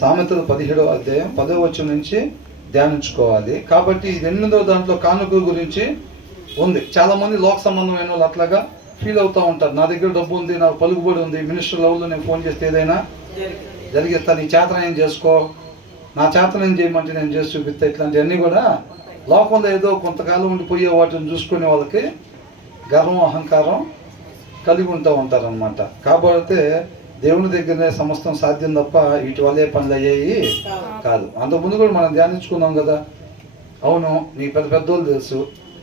సామెతలు 17వ అధ్యాయం 10వ వచనం నుంచి ధ్యానించుకోవాలి. కాబట్టి 8వ దాంట్లో కానుక గురించి ఉంది. చాలామంది లోక సంబంధమైన వాళ్ళు అట్లాగా ఫీల్ అవుతూ ఉంటారు. నా దగ్గర డబ్బు ఉంది, నాకు పలుకుబడి ఉంది, మినిస్టర్ లెవెల్లో నేను ఫోన్ చేస్తే ఏదైనా జరిగిస్తా, నీ చేతనం చేసుకో, నా చేతనం చేయమంటే నేను చేసి చూపిస్తా. ఇట్లాంటివన్నీ కూడా లోకంలో ఏదో కొంతకాలం ఉండిపోయే వాటిని చూసుకునే వాళ్ళకి గర్వం అహంకారం కలిగి ఉంటూ ఉంటారనమాట. కాబట్టి దేవుని దగ్గరనే సమస్తం సాధ్యం తప్ప వీటి వల్లే పనులు అయ్యాయి కాదు. అంతకుముందు కూడా మనం ధ్యానించుకున్నాం కదా. అవును, నీ పెద్దోళ్ళు తెలుసు,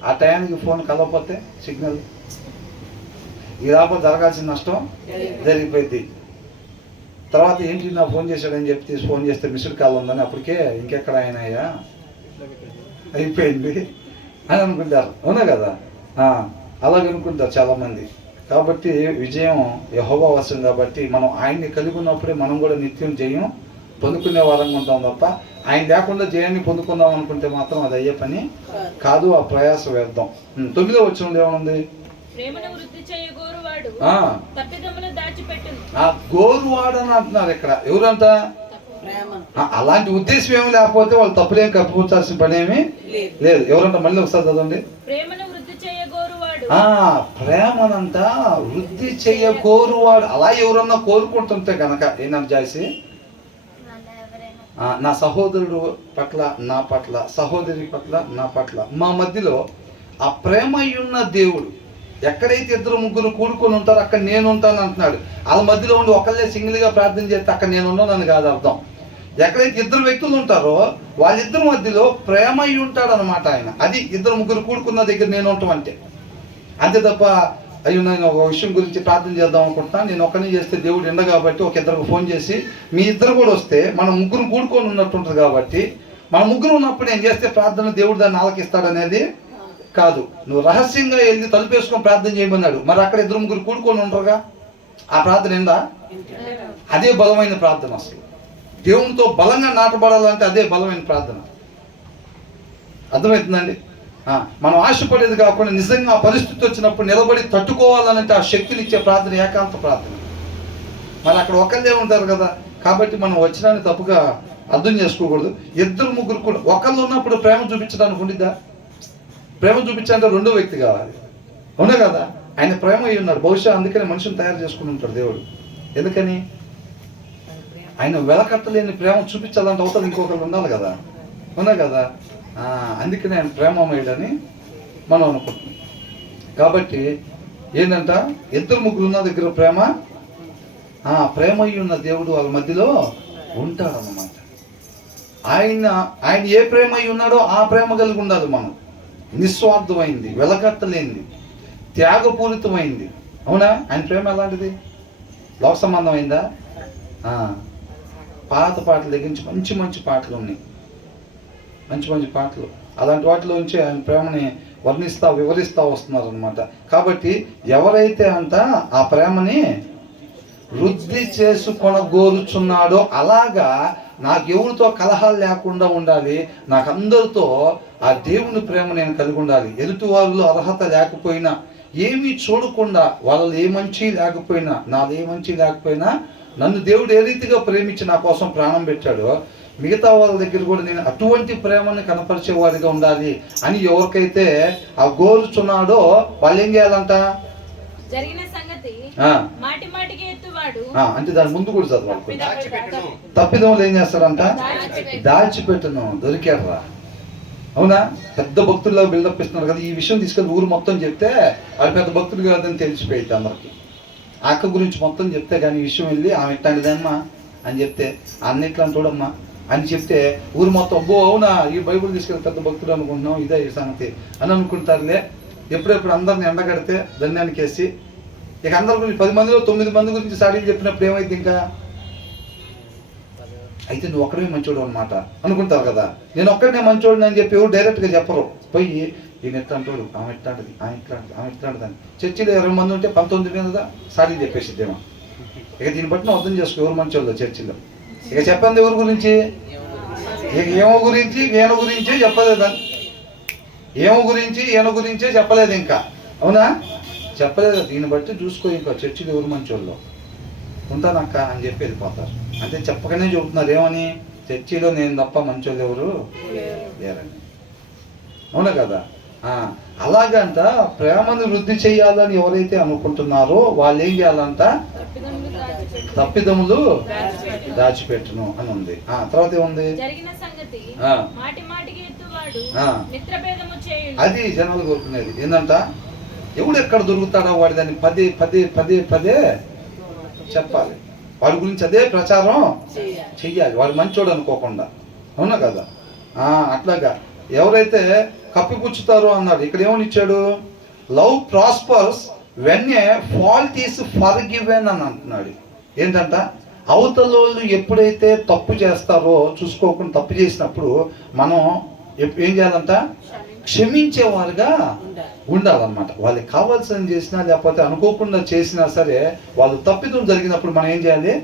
ఆ టయానికి ఫోన్ కలవకపోతే సిగ్నల్ ఈ రాకపోతే జరగాల్సిన నష్టం జరిగిపోయింది. తర్వాత ఏంటి నా ఫోన్ చేశాడని చెప్పి ఫోన్ చేస్తే మిస్డ్ కాల్ ఉందని, అప్పటికే ఇంకెక్కడ ఆయన అయ్యా అయిపోయింది అని అనుకుంటారు. అవునా కదా? అలాగే అనుకుంటారు చాలామంది. కాబట్టి విజయం యెహోవా వశం. కాబట్టి మనం ఆయన్ని కలిగి ఉన్నప్పుడే మనం కూడా నిత్యం జయం పొందుకునే వారంగా ఉంటాం తప్ప ఆయన లేకుండా జయాన్ని పొందుకుందాం అనుకుంటే మాత్రం అది అయ్యే పని కాదు. ఆ ప్రయాస వేద్దాం. 9వ వచనంలో ఏమనుంది? గోరువాడు అని అంటున్నారు ఇక్కడ. ఎవరంట? అలాంటి ఉద్దేశం ఏమి లేకపోతే వాళ్ళు తప్పులేం కప్పిపుచ్చాల్సిన పని ఏమి లేదు. ఎవరంట? మళ్ళీ ఒకసారి చదవండి. ప్రేమనంట వృద్ధి చెయ్య కోరువాడు. అలా ఎవరన్నా కోరుకుంటుంటే కనుక ఏంటంటే జాయిసి, నా సహోదరుడు పట్ల, నా పట్ల, సహోదరి పట్ల, నా పట్ల, మా మధ్యలో ఆ ప్రేమ ఉన్న దేవుడు ఎక్కడైతే 2-3 కూడుకొని ఉంటారో అక్కడ నేను ఉంటాను అంటున్నాడు. వాళ్ళ మధ్యలో ఉండి ఒకళ్ళే సింగిల్గా ప్రార్థన చేస్తే అక్కడ నేను ఉన్నాను కాదు అర్థం. ఎక్కడైతే 2 వ్యక్తులు ఉంటారో వాళ్ళిద్దరి మధ్యలో ప్రేమ అయి ఉంటాడు అనమాట ఆయన. అది 2-3 కూడుకున్న దగ్గర నేను ఉంటాం అంటే. అంతే తప్ప అయ్యో నేను ఒక విషయం గురించి ప్రార్థన చేద్దాం అనుకుంటున్నా, నేను ఒక్కనే చేస్తే దేవుడు ఎండ కాబట్టి ఒక 2కి ఫోన్ చేసి మీ 2 కూడా వస్తే మనం 3 కూడుకొని ఉన్నట్టుంటుంది. కాబట్టి మన 3 ఉన్నప్పుడు నేను చేస్తే ప్రార్థన దేవుడు దాన్ని ఆలకిస్తాడు అనేది కాదు. నువ్వు రహస్యంగా వెళ్ళి తలుపేసుకొని ప్రార్థన చేయమన్నాడు. మరి అక్కడ 2-3 కూడుకొని ఉంటారుగా, ఆ ప్రార్థన ఏందా? అదే బలమైన ప్రార్థన. అసలు దేవునితో బలంగా నాటబడాలంటే అదే బలమైన ప్రార్థన. అర్థమవుతుందండి? మనం ఆశపడేది కాకుండా నిజంగా ఆ పరిస్థితి వచ్చినప్పుడు నిలబడి తట్టుకోవాలనంటే ఆ శక్తిని ఇచ్చే ప్రార్థన ఏకాంత ప్రార్థన. మరి అక్కడ ఒకళ్ళే ఉంటారు కదా. కాబట్టి మనం వచ్చినాన్ని తప్పుగా అర్థం చేసుకోకూడదు. 2-3 కూడా ఒకళ్ళు ఉన్నప్పుడు ప్రేమ చూపించడానికి ఉండిద్దా? ప్రేమ చూపించాలంటే 2వ వ్యక్తి కావాలి. అవునా కదా? ఆయన ప్రేమ అయి ఉన్నాడు. బహుశా అందుకనే మనిషిని తయారు చేసుకుని ఉంటాడు దేవుడు. ఎందుకని? ఆయన వెలకట్టలేని ప్రేమ చూపించాలంటే అవతల ఇంకొకరు ఉండాలి కదా. అవునా కదా? అందుకనే ఆయన ప్రేమమయుడని మనం అనుకుంటున్నాం. కాబట్టి ఏంటంట 2-3 ఉన్న దగ్గర ప్రేమ ప్రేమయ్య ఉన్న దేవుడు వాళ్ళ మధ్యలో ఉంటాడన్నమాట. ఆయన ఏ ప్రేమ అయి ఉన్నాడో ఆ ప్రేమ కలిగి ఉండాలి మనం. నిస్వార్థమైంది, వెలకట్టలేనిది, త్యాగపూరితమైంది. అవునా? ఆయన ప్రేమ ఎలాంటిది? లోక సంబంధమైందా? పాత పాటలు దగ్గర నుంచి మంచి మంచి పాటలు ఉన్నాయి. మంచి మంచి పాటలు అలాంటి వాటిలో నుంచి ఆయన ప్రేమని వివరిస్తూ వస్తున్నారు అనమాట. కాబట్టి ఎవరైతే ఆ ప్రేమని వృద్ధి చేసుకొనగోరుచున్నాడో అలాగా నాకు ఎవరితో కలహాలు లేకుండా ఉండాలి. నాకు అందరితో ఆ దేవుని ప్రేమ నేను కలిగి ఉండాలి. ఎదుటి వాళ్ళు అర్హత లేకపోయినా, ఏమీ చూడకుండా, వాళ్ళలో ఏ మంచి లేకపోయినా, నాది ఏ మంచి లేకపోయినా, నన్ను దేవుడు ఏ రీతిగా ప్రేమించి నా కోసం ప్రాణం పెట్టాడో మిగతా వాళ్ళ దగ్గర కూడా నేను అటువంటి ప్రేమని కనపరిచేవాడిగా ఉండాలి అని ఎవరికైతే ఆ గోరుచున్నాడో వాళ్ళు ఏం చేయాలంట? అంటే దాని ముందు కూడా చదవాలి. తప్పిదములు ఏం చేస్తారంట? దాచిపెట్టును. దొరికారా? అవునా? పెద్ద భక్తుల్లో బిల్డప్ ఇస్తున్నారు కదా. ఈ విషయం తీసుకెళ్ళి ఊరు మొత్తం చెప్తే వాళ్ళు పెద్ద భక్తులు కాదని తెలిసిపోయింది అందరికి. అక్క గురించి మొత్తం చెప్తే కానీ ఈ విషయం వెళ్ళి ఆమె ఇట్లాంటిదమ్మా అని చెప్తే అన్నిట్లా చూడమ్మా అని చెప్తే ఊరు మొత్తం అబ్బో అవునా ఈ బైబుల్ తీసుకెళ్ళి పెద్ద భక్తులు అనుకుంటున్నాం, ఇదే ఈ సంగతి అని అనుకుంటారులే. ఎప్పుడెప్పుడు అందరిని ఎండగడితే ధన్యానికి వేసి ఇక అందరి గురించి 10 మందిలో 9 మంది గురించి సాడీలు చెప్పినప్పుడు ఏమైంది? ఇంకా అయితే నువ్వు ఒక్కడే మంచోడు అనమాట అనుకుంటారు కదా. నేను ఒక్కడనే మంచోడు అని చెప్పి ఎవరు డైరెక్ట్గా చెప్పరు. పోయి ఈయన ఎట్లా అంటాడు, ఆమె ఎట్లాంటిది, ఆమె ఎట్లాంటిదని చర్చిలో 20 మంది ఉంటే 19 మీద సాడీలు చెప్పేసిద్దేమో. ఇక దీన్ని బట్టి నువ్వు అర్థం చేసుకో ఎవరు మంచోళ్ళు చర్చిలో. ఇక చెప్పండి ఎవరి గురించి? ఏమో గురించి ఈయన గురించే చెప్పలేదు. ఏమో గురించి ఈయన గురించే చెప్పలేదు. ఇంకా అవునా? చెప్పలేదు. దీన్ని బట్టి చూసుకో ఇంకా చర్చిలో ఎవరు మంచోళ్ళు. ఉంటానక్క అని చెప్పి వెళ్ళిపోతారు. అంటే చెప్పకనే చెబుతున్నారు ఏమని, చర్చిలో నేను తప్ప మంచోళ్ళు ఎవరు లేరని. అవునా కదా? అలాగంట ప్రేమను వృద్ధి చేయాలని ఎవరైతే అనుకుంటున్నారో వాళ్ళు ఏం చేయాలంట, తప్పిదములు దాచిపెట్టును అని ఉంది. తర్వాత ఏముంది, అది జనాలు కోరుకునేది ఏంటంట, ఎవడు ఎక్కడ దొరుకుతాడో వాడి దాన్ని పదే పదే పదే పదే చెప్పాలి, వాడి గురించి అదే ప్రచారం చెయ్యాలి, వాడు మంచోడు అనుకోకుండా. అవునా కదా? అట్లాగా ఎవరైతే కప్పిపుచ్చుతారో అన్నాడు. ఇక్కడ ఏమని ఇచ్చాడు, love prospers when a fault is forgiven అని అంటున్నాడు. ఏంటంట, అవతల వాళ్ళు ఎప్పుడైతే తప్పు చేస్తారో చూసుకోకుండా తప్పు చేసినప్పుడు మనం ఏం చేయాలంట, క్షమించేవారుగా ఉండాలన్నమాట. వాళ్ళకి కావాల్సింది చేసినా లేకపోతే అనుకోకుండా చేసినా సరే వాళ్ళు తప్పిదం జరిగినప్పుడు మనం ఏం చేయాలి,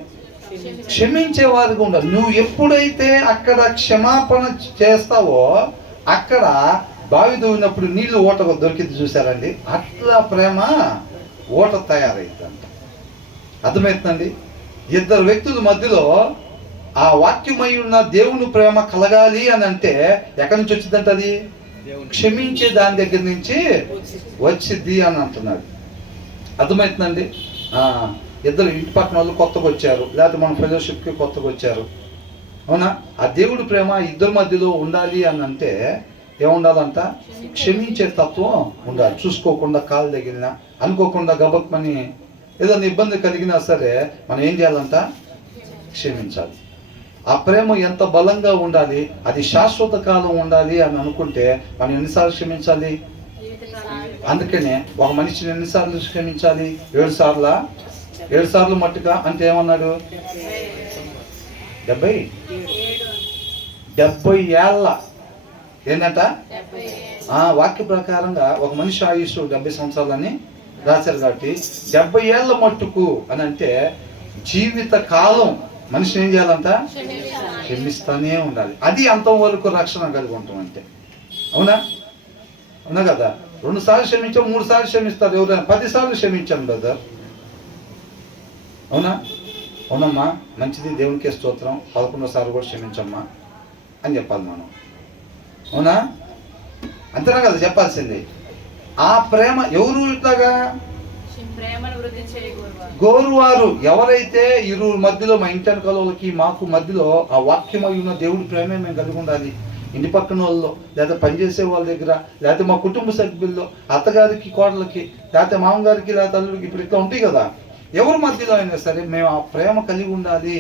క్షమించేవారుగా ఉండాలి. నువ్వు ఎప్పుడైతే అక్కడ క్షమాపణ చేస్తావో అక్కడ బావి దూవినప్పుడు నీళ్లు ఓట దొరికింది చూసారండి, అట్లా ప్రేమ ఓట తయారైందంట. అర్థమవుతుందండి? ఇద్దరు వ్యక్తుల మధ్యలో ఆ వాక్యమై ఉన్న దేవుని ప్రేమ కలగాలి అని అంటే ఎక్కడి నుంచి వచ్చిందంట, అది క్షమించే దాని దగ్గర నుంచి వచ్చింది అని అంటున్నాడు. అర్థమవుతుందండి? ఇద్దరు ఇంటి పక్కన వాళ్ళు కొత్తగా వచ్చారు, లేకపోతే మన ఫెలోషిప్కి కొత్తగా వచ్చారు. అవునా? ఆ దేవుడి ప్రేమ ఇద్దరి మధ్యలో ఉండాలి అని అంటే ఏముండాలంట, క్షమించే తత్వం ఉండాలి. చూసుకోకుండా కాలు తగిలినా, అనుకోకుండా గబక్మని ఏదైనా ఇబ్బంది కలిగినా సరే మనం ఏం చేయాలంట, క్షమించాలి. ఆ ప్రేమ ఎంత బలంగా ఉండాలి, అది శాశ్వత కాలం ఉండాలి అని అనుకుంటే మనం ఎన్నిసార్లు క్షమించాలి? అందుకనే ఒక మనిషిని ఎన్నిసార్లు క్షమించాలి? 7 సార్లు. 7 సార్లు మట్టుగా అంటే ఏమన్నాడు, 70 ఏళ్ళ ఏంటంట, వాక్య ప్రకారంగా ఒక మనిషి ఆయుష్ 70 సంవత్సరాలని రాశారు. కాబట్టి 70 ఏళ్ళ మట్టుకు అని అంటే జీవిత కాలం మనిషిని ఏం చేయాలంట, క్షమిస్తానే ఉండాలి. అది అంతవరకు రక్షణ కలిగి ఉంటాం అంటే. అవునా? అవునా కదా? 2 సార్లు క్షమించాం, 3 సార్లు క్షమిస్తారు ఎవరైనా, 10 సార్లు క్షమించాను బ్రదర్. అవునా? అవునమ్మా, మంచిది, దేవునికే స్తోత్రం, 11వ సార్లు కూడా క్షమించమ్మా అని చెప్పాలి మనం. అవునా? అంతేనా కదా చెప్పాల్సింది? ఆ ప్రేమ ఎవరు ఇట్లాగా గోరువారు ఎవరైతే ఇరువురు మధ్యలో, మా ఇంటి వెనకాలకి మాకు మధ్యలో ఆ వాక్యమై ఉన్న దేవుడి ప్రేమే మేము కలిగి ఉండాలి. ఇంటి పక్కన వాళ్ళు, లేదా పనిచేసే వాళ్ళ దగ్గర, లేకపోతే మా కుటుంబ సభ్యుల్లో, అత్తగారికి కోడలకి, లేకపోతే మామగారికి, లేకపోతే అల్లుడికి, ఇప్పుడు ఇట్లా ఉంటాయి కదా, ఎవరి మధ్యలో అయినా సరే మేము ఆ ప్రేమ కలిగి ఉండాలి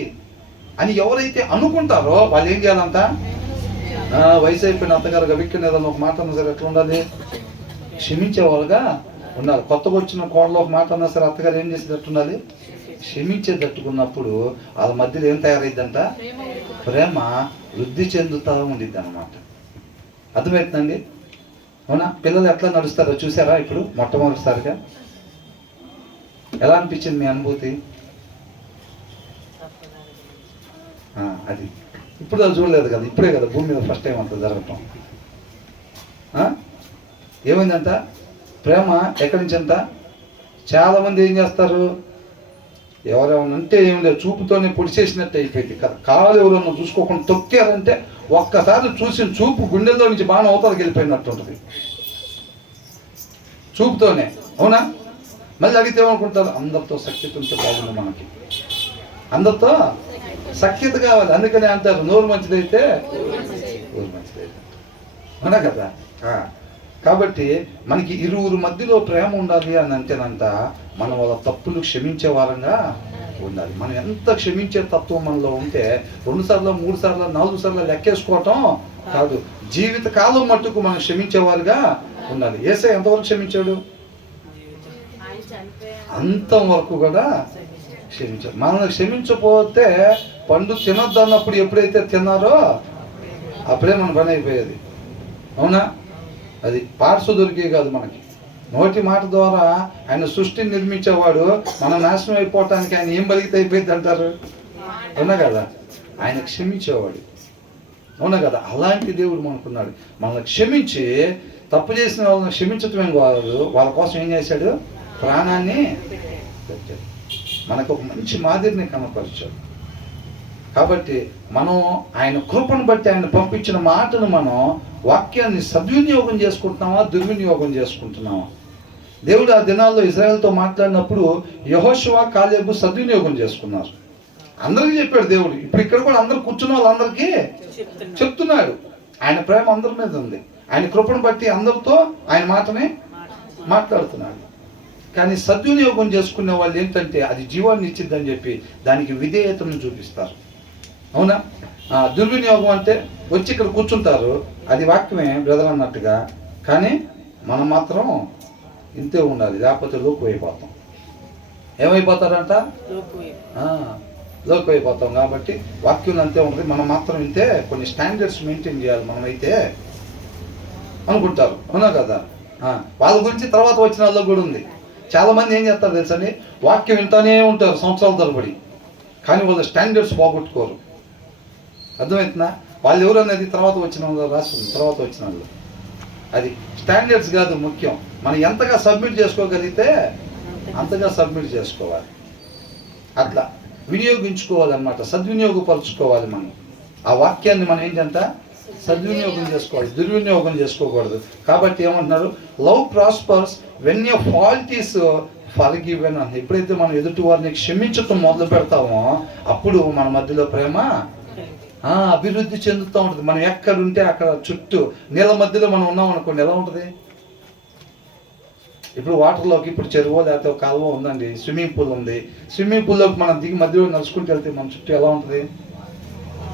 అని ఎవరైతే అనుకుంటారో వాళ్ళు ఏం చేయాలంట, వయసు అయిపోయిన అత్తగారు గవిక్కిన ఏదన్నా ఒక మాట అన్నా సరే ఎట్లా ఉండాలి, క్షమించేవాళ్ళుగా ఉండాలి. కొత్తగా వచ్చిన కోడలో ఒక మాట అన్నా సరే అత్తగారు ఏం చేసేటట్టు ఉండాలి, క్షమించేటట్టుకున్నప్పుడు వాళ్ళ మధ్యలో ఏం తయారైద్దంట, ప్రేమ వృద్ధి చెందుతూ ఉండిద్ది అనమాట. అర్థమవుతుందండి? అవునా? పిల్లలు ఎట్లా నడుస్తారో చూసారా? ఇప్పుడు మొట్టమొదటిసారిగా ఎలా అనిపించింది మీ అనుభూతి? అది ఇప్పుడు చూడలేదు కదా, ఇప్పుడే కదా భూమి మీద ఫస్ట్ టైం అంత జరగటం. ఏమైందంట, ప్రేమ ఎక్కడి నుంచి అంట, చాలామంది ఏం చేస్తారు, ఎవరెవరు అంటే ఏం లేదు, చూపుతోనే పొడిచేసినట్టు అయిపోయింది కదా. కాలు ఎవరన్నా చూసుకోకుండా తొక్కారంటే ఒక్కసారి చూసిన చూపు గుండెల్లో నుంచి బాగా అవతలకి వెళ్ళిపోయినట్టు ఉంటుంది చూపుతోనే. అవునా? మళ్ళీ అడిగితే ఏమనుకుంటారు, అందరితో సఖ్యత ఉంటే బాగుంది, మనకి అందరితో సఖ్యత కావాలి. అందుకని అంటారు, నోరు మంచిదైతే ఊరు మంచిదైతే. అవునా కదా? కాబట్టి మనకి ఇరువురు మధ్యలో ప్రేమ ఉండాలి అని అంటేనంట మనం వాళ్ళ తప్పులు క్షమించే వారంగా ఉండాలి. మనం ఎంత క్షమించే తత్వం మనలో ఉంటే 2 సార్లు 3 సార్లు 4 సార్లు లెక్కేసుకోవటం కాదు, జీవిత కాలం మట్టుకు మనం క్షమించేవారుగా ఉండాలి. యేసయ్య ఎంతవరకు క్షమించాడు? అంతవరకు కూడా క్షమించాడు. మనల్ని క్షమించకపోతే పండు తినొద్దు అన్నప్పుడు ఎప్పుడైతే తిన్నారో అప్పుడే మన పని అయిపోయేది. అవునా? అది పార్ట్స్ దొరికే కాదు మనకి. నోటి మాట ద్వారా ఆయన సృష్టిని నిర్మించేవాడు, మనం నాశనం అయిపోవటానికి ఆయన ఏం బలిగితే అయిపోయింది అంటారు. అవునా కదా? ఆయన క్షమించేవాడు. అవునా కదా? అలాంటి దేవుడు మనకున్నాడు. మనల్ని క్షమించి తప్పు చేసిన వాళ్ళని క్షమించటమే కాదు, వాళ్ళ కోసం ఏం చేశాడు, ప్రాణాన్ని పెట్టాడు. మనకు ఒక మంచి మాదిరిని కనపరిచాడు. కాబట్టి మనం ఆయన కృపను బట్టి ఆయన పంపించిన మాటను మనం వాక్యాన్ని సద్వినియోగం చేసుకుంటున్నామా, దుర్వినియోగం చేసుకుంటున్నామా? దేవుడు ఆ దినాల్లో ఇజ్రాయెల్తో మాట్లాడినప్పుడు యెహోషువ, కాలేబు సద్వినియోగం చేసుకున్నారు. అందరికీ చెప్పాడు దేవుడు. ఇప్పుడు ఇక్కడ కూడా అందరు కూర్చున్న వాళ్ళందరికీ చెప్తున్నాడు. ఆయన ప్రేమ అందరి మీద ఉంది. ఆయన కృపను బట్టి అందరితో ఆయన మాటనే మాట్లాడుతున్నాడు. కానీ సద్వినియోగం చేసుకునే వాళ్ళు ఏంటంటే అది జీవాన్ని ఇచ్చిద్దని చెప్పి దానికి విధేయతను చూపిస్తారు. అవునా? దుర్వినియోగం అంటే వచ్చి ఇక్కడ కూర్చుంటారు, అది వాక్యమే బ్రదర్ అన్నట్టుగా, కానీ మనం మాత్రం ఇంతే ఉండాలి, లేకపోతే లోకు అయిపోతాం. ఏమైపోతారంట? లోకు అయిపోతాం. కాబట్టి వాక్యం అంతే ఉంటుంది, మనం మాత్రం ఇంతే, కొన్ని స్టాండర్డ్స్ మెయింటైన్ చేయాలి మనమైతే అనుకుంటారు. అవునా కదా? వాళ్ళ గురించి తర్వాత వచ్చిన వాళ్ళకి కూడా ఉంది. చాలామంది ఏం చేస్తారు తెలుసండి, వాక్యం వింటానే ఉంటారు సంవత్సరాల తరబడి, కానీ వాళ్ళ స్టాండర్డ్స్ పోగొట్టుకోరు. అర్థమవుతుందా? వాళ్ళు ఎవరు అనేది తర్వాత వచ్చిన వాళ్ళు రాస్తుంది, తర్వాత వచ్చిన వాళ్ళు. అది స్టాండర్డ్స్ కాదు ముఖ్యం, మనం ఎంతగా సబ్మిట్ చేసుకోగలిగితే అంతగా సబ్మిట్ చేసుకోవాలి. అట్లా వినియోగించుకోవాలన్నమాట, సద్వినియోగపరచుకోవాలి. మనం ఆ వాక్యాన్ని మనం ఏంటంట సద్వినియోగం చేసుకోవాలి, దుర్వినియోగం చేసుకోకూడదు. కాబట్టి ఏమంటున్నారు? Love prospers when your fault is forgiven అని. ఎప్పుడైతే మనం ఎదుటి వారిని క్షమించటం మొదలు పెడతామో అప్పుడు మన మధ్యలో ప్రేమ అభివృద్ధి చెందుతూ ఉంటుంది. మనం ఎక్కడుంటే అక్కడ చుట్టూ నీళ్ళ మధ్యలో మనం ఉన్నాం అనుకోండి, ఎలా ఉంటుంది? ఇప్పుడు వాటర్లోకి, ఇప్పుడు చెరువు లేకపోతే ఒక కాలువ ఉందండి, స్విమ్మింగ్ పూల్ ఉంది, స్విమ్మింగ్ పూల్లోకి మనం దిగి మధ్యలో నడుచుకుంటూ వెళ్తే మన చుట్టూ ఎలా ఉంటుంది?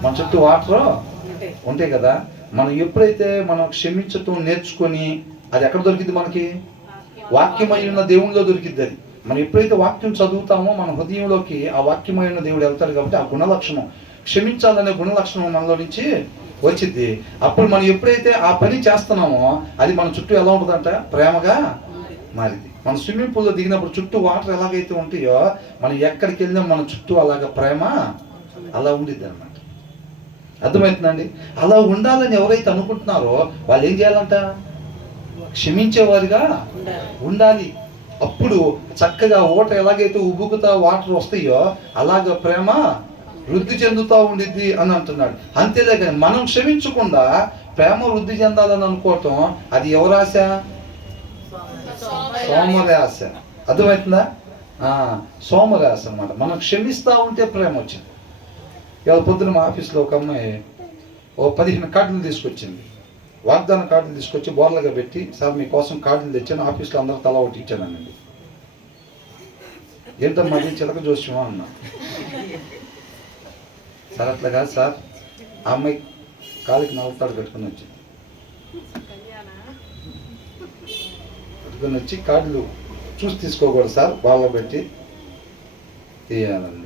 మన చుట్టూ వాటర్ ఉంటాయి కదా. మనం ఎప్పుడైతే మనం క్షమించటం నేర్చుకొని, అది ఎక్కడ దొరికింది మనకి? వాక్యమై ఉన్న దేవునిలో దొరికిద్ది. అది మనం ఎప్పుడైతే వాక్యం చదువుతామో మన హృదయంలోకి ఆ వాక్యమై ఉన్న దేవుడు వెళ్తాడు. కాబట్టి ఆ గుణలక్షణం, క్షమించాలనే గుణలక్షణం మనలో నుంచి వచ్చింది. అప్పుడు మనం ఎప్పుడైతే ఆ పని చేస్తున్నామో అది మన చుట్టూ ఎలా ఉంటుందంట? ప్రేమగా మారింది. మన స్విమ్మింగ్ పూల్లో దిగినప్పుడు చుట్టూ వాటర్ ఎలాగైతే ఉంటాయో మనం ఎక్కడికి వెళ్ళినా మన చుట్టూ అలాగ ప్రేమ అలా ఉండిద్ది అన్నమాట. అర్థమవుతుందండి? అలా ఉండాలని ఎవరైతే అనుకుంటున్నారో వాళ్ళు ఏం చేయాలంట? క్షమించేవారుగా ఉండాలి. అప్పుడు చక్కగా ఓట ఎలాగైతే ఉబ్బుకుతా వాటర్ వస్తాయో అలాగ ప్రేమ వృద్ధి చెందుతూ ఉండిద్ది అని అంటున్నాడు. అంతేలే కానీ మనం క్షమించకుండా ప్రేమ వృద్ధి చెందాలని అనుకోవటం అది ఎవరాశ? సోమరాశ. అర్థమవుతుందా? సోమరాశ అన్నమాట. మనం క్షమిస్తూ ఉంటే ప్రేమ వచ్చింది. ఇవాళ పొద్దున మా ఆఫీస్లో ఒక అమ్మాయి 15 కార్డులు తీసుకొచ్చింది, వాగ్దాన కార్డులు తీసుకొచ్చి బోర్లుగా పెట్టి, సార్ మీకోసం కార్డులు తెచ్చాను, ఆఫీస్లో అందరూ తలా ఒకటి ఇచ్చానండి. ఏంటమ్మా అది? చిలక జోస్యమా అన్నా. సార్ అట్లా కాదు సార్, ఆ అమ్మాయి కాలికి నవ్వుతాడు పెట్టుకుని వచ్చింది, పెట్టుకుని వచ్చి కార్డులు చూసి తీసుకోకూడదు సార్, బాగా పెట్టి తీయాలండి.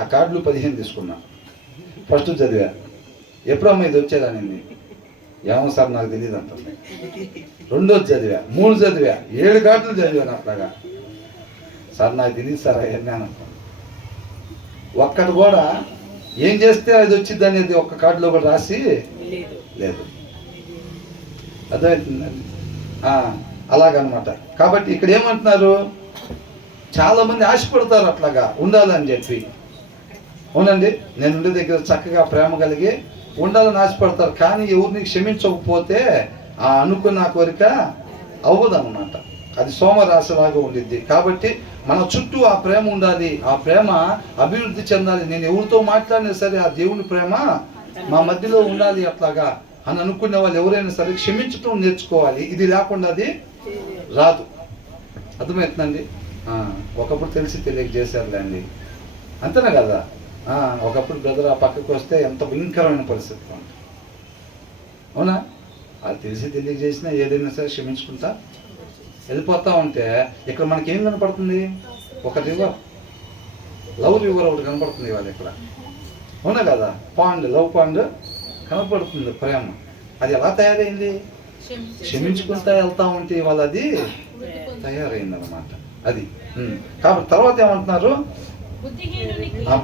ఆ కార్డులు 15 తీసుకున్నా. ఫస్ట్ చదివా, ఎప్పుడు అమ్మ ఇది వచ్చేదానింది, ఏమో సార్ నాకు తెలియదు అంటుంది. రెండోది చదివా, 3 చదివా, 7 కార్డులు చదివాను. అట్లాగా సార్ నాకు తెలియదు సార్ అవన్నీ అనుకో. ఒక్కటి కూడా ఏం చేస్తే అది వచ్చింది అనేది ఒక్క కార్డులో కూడా రాసి లేదు. అర్థమవుతుందండి? అలాగనమాట. కాబట్టి ఇక్కడ ఏమంటున్నారు? చాలామంది ఆశపడతారు అట్లాగా ఉండాలని చెప్పి. అవునండి, నేను ఉండే దగ్గర చక్కగా ప్రేమ కలిగి ఉండాలని ఆశపడతారు, కానీ ఎవరిని క్షమించకపోతే ఆ అనుకున్న కోరిక అవ్వదన్నమాట. అది సోమరాశిలాగా ఉండిద్ది. కాబట్టి మన చుట్టూ ఆ ప్రేమ ఉండాలి, ఆ ప్రేమ అభివృద్ధి చెందాలి. నేను ఎవరితో మాట్లాడినా సరే ఆ దేవుని ప్రేమ మా మధ్యలో ఉండాలి అట్లాగా అని అనుకునే వాళ్ళు ఎవరైనా సరే క్షమించటం నేర్చుకోవాలి. ఇది లేకుండా అది రాదు. అర్థమవుతుందండి? ఒకప్పుడు తెలిసి తెలియక చేశారులేండి, అంతేనా కదా? ఒకప్పుడు బ్రదర్ ఆ పక్కకు వస్తే ఎంత భయంకరమైన పరిస్థితి ఉంటుంది. అవునా? అది తెలిసి తెలియక చేసినా ఏదైనా సరే క్షమించుకుంటా వెళ్ళిపోతా ఉంటే ఇక్కడ మనకి ఏం కనపడుతుంది? ఒక రివర్, లవ్ రివర్ ఒకటి కనపడుతుంది ఇవాళ ఇక్కడ. అవునా కదా? పాండ్, లవ్ పాండ్ కనపడుతుంది. ప్రేమ అది ఎలా తయారైంది? క్షమించుకుంటా వెళ్తా ఉంటే ఇవాళ అది తయారైంది అన్నమాట. అది కాబట్టి తర్వాత ఏమంటున్నారు?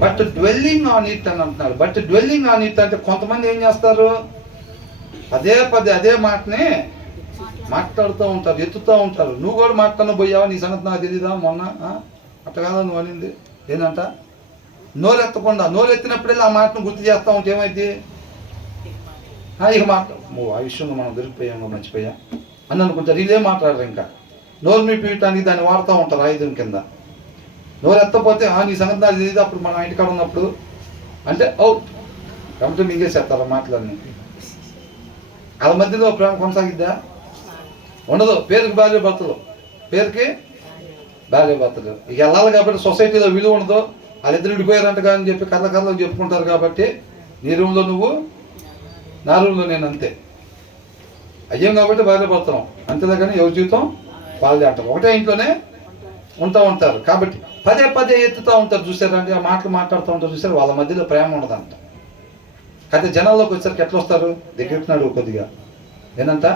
బట్ డ్వెల్లింగ్ ఆన్ ఇట్ అని అంటున్నారు. బట్ డ్వెల్లింగ్ ఆన్ ఇట్ అంటే కొంతమంది ఏం చేస్తారు? పదే అదే మాటనే మాట్లాడుతూ ఉంటారు, ఎత్తుతూ ఉంటారు. నువ్వు కూడా మాట్లాడను పోయావా, నీ సంగతి నాకు తెలీదా? మొన్న అట్లా కాదా నువ్వు అనింది? ఏంటంట? నోరెత్తకుండా, నోరెత్తినప్పుడల్లా ఆ మాటను గుర్తు చేస్తా ఉంటే ఏమైంది? ఇక ఆ విషయంలో మనం దొరికిపోయాము, మర్చిపోయా అని అనుకుంటారు. ఇదే మాట్లాడరు. ఇంకా నోరు మీపీయటానికి దాన్ని వాడుతూ ఉంటారు ఆయుధం కింద. నోరు ఎత్తపోతే నీ సంగతి నాకు తెలియదు. అప్పుడు మనం ఇంటికాడ ఉన్నప్పుడు అంటే కాబట్టి మింగేసేస్తారు ఆ మాటలన్నీ. వాళ్ళ మధ్యలో ప్రేమ కొనసాగిద్దా? ఉండదు. పేరుకి భార్య భర్తలు, పేరుకి భార్య భర్తలు. ఇక వెళ్ళాలి కాబట్టి సొసైటీలో విలువ ఉండదు. వాళ్ళిద్దరు విడిపోయారంట కానీ చెప్పి కర్రలో చెప్పుకుంటారు. కాబట్టి నీ రూమ్లో నువ్వు, నా రూమ్లో నేను, అంతే అయ్యాం కాబట్టి భార్య భర్తలం, అంతేదా కానీ ఎవరి జీవితం వాళ్ళే అంటారు. ఒకటే ఇంట్లోనే ఉంటూ ఉంటారు. కాబట్టి పదే పదే ఎత్తుతూ ఉంటారు. చూసారంటే ఆ మాటలు మాట్లాడుతూ ఉంటారు. చూసారు, వాళ్ళ మధ్యలో ప్రేమ ఉండదంట. అయితే జనాల్లోకి వచ్చేసరికి ఎట్లా వస్తారు? దగ్గరున్నాడు కొద్దిగా. ఏంటంట?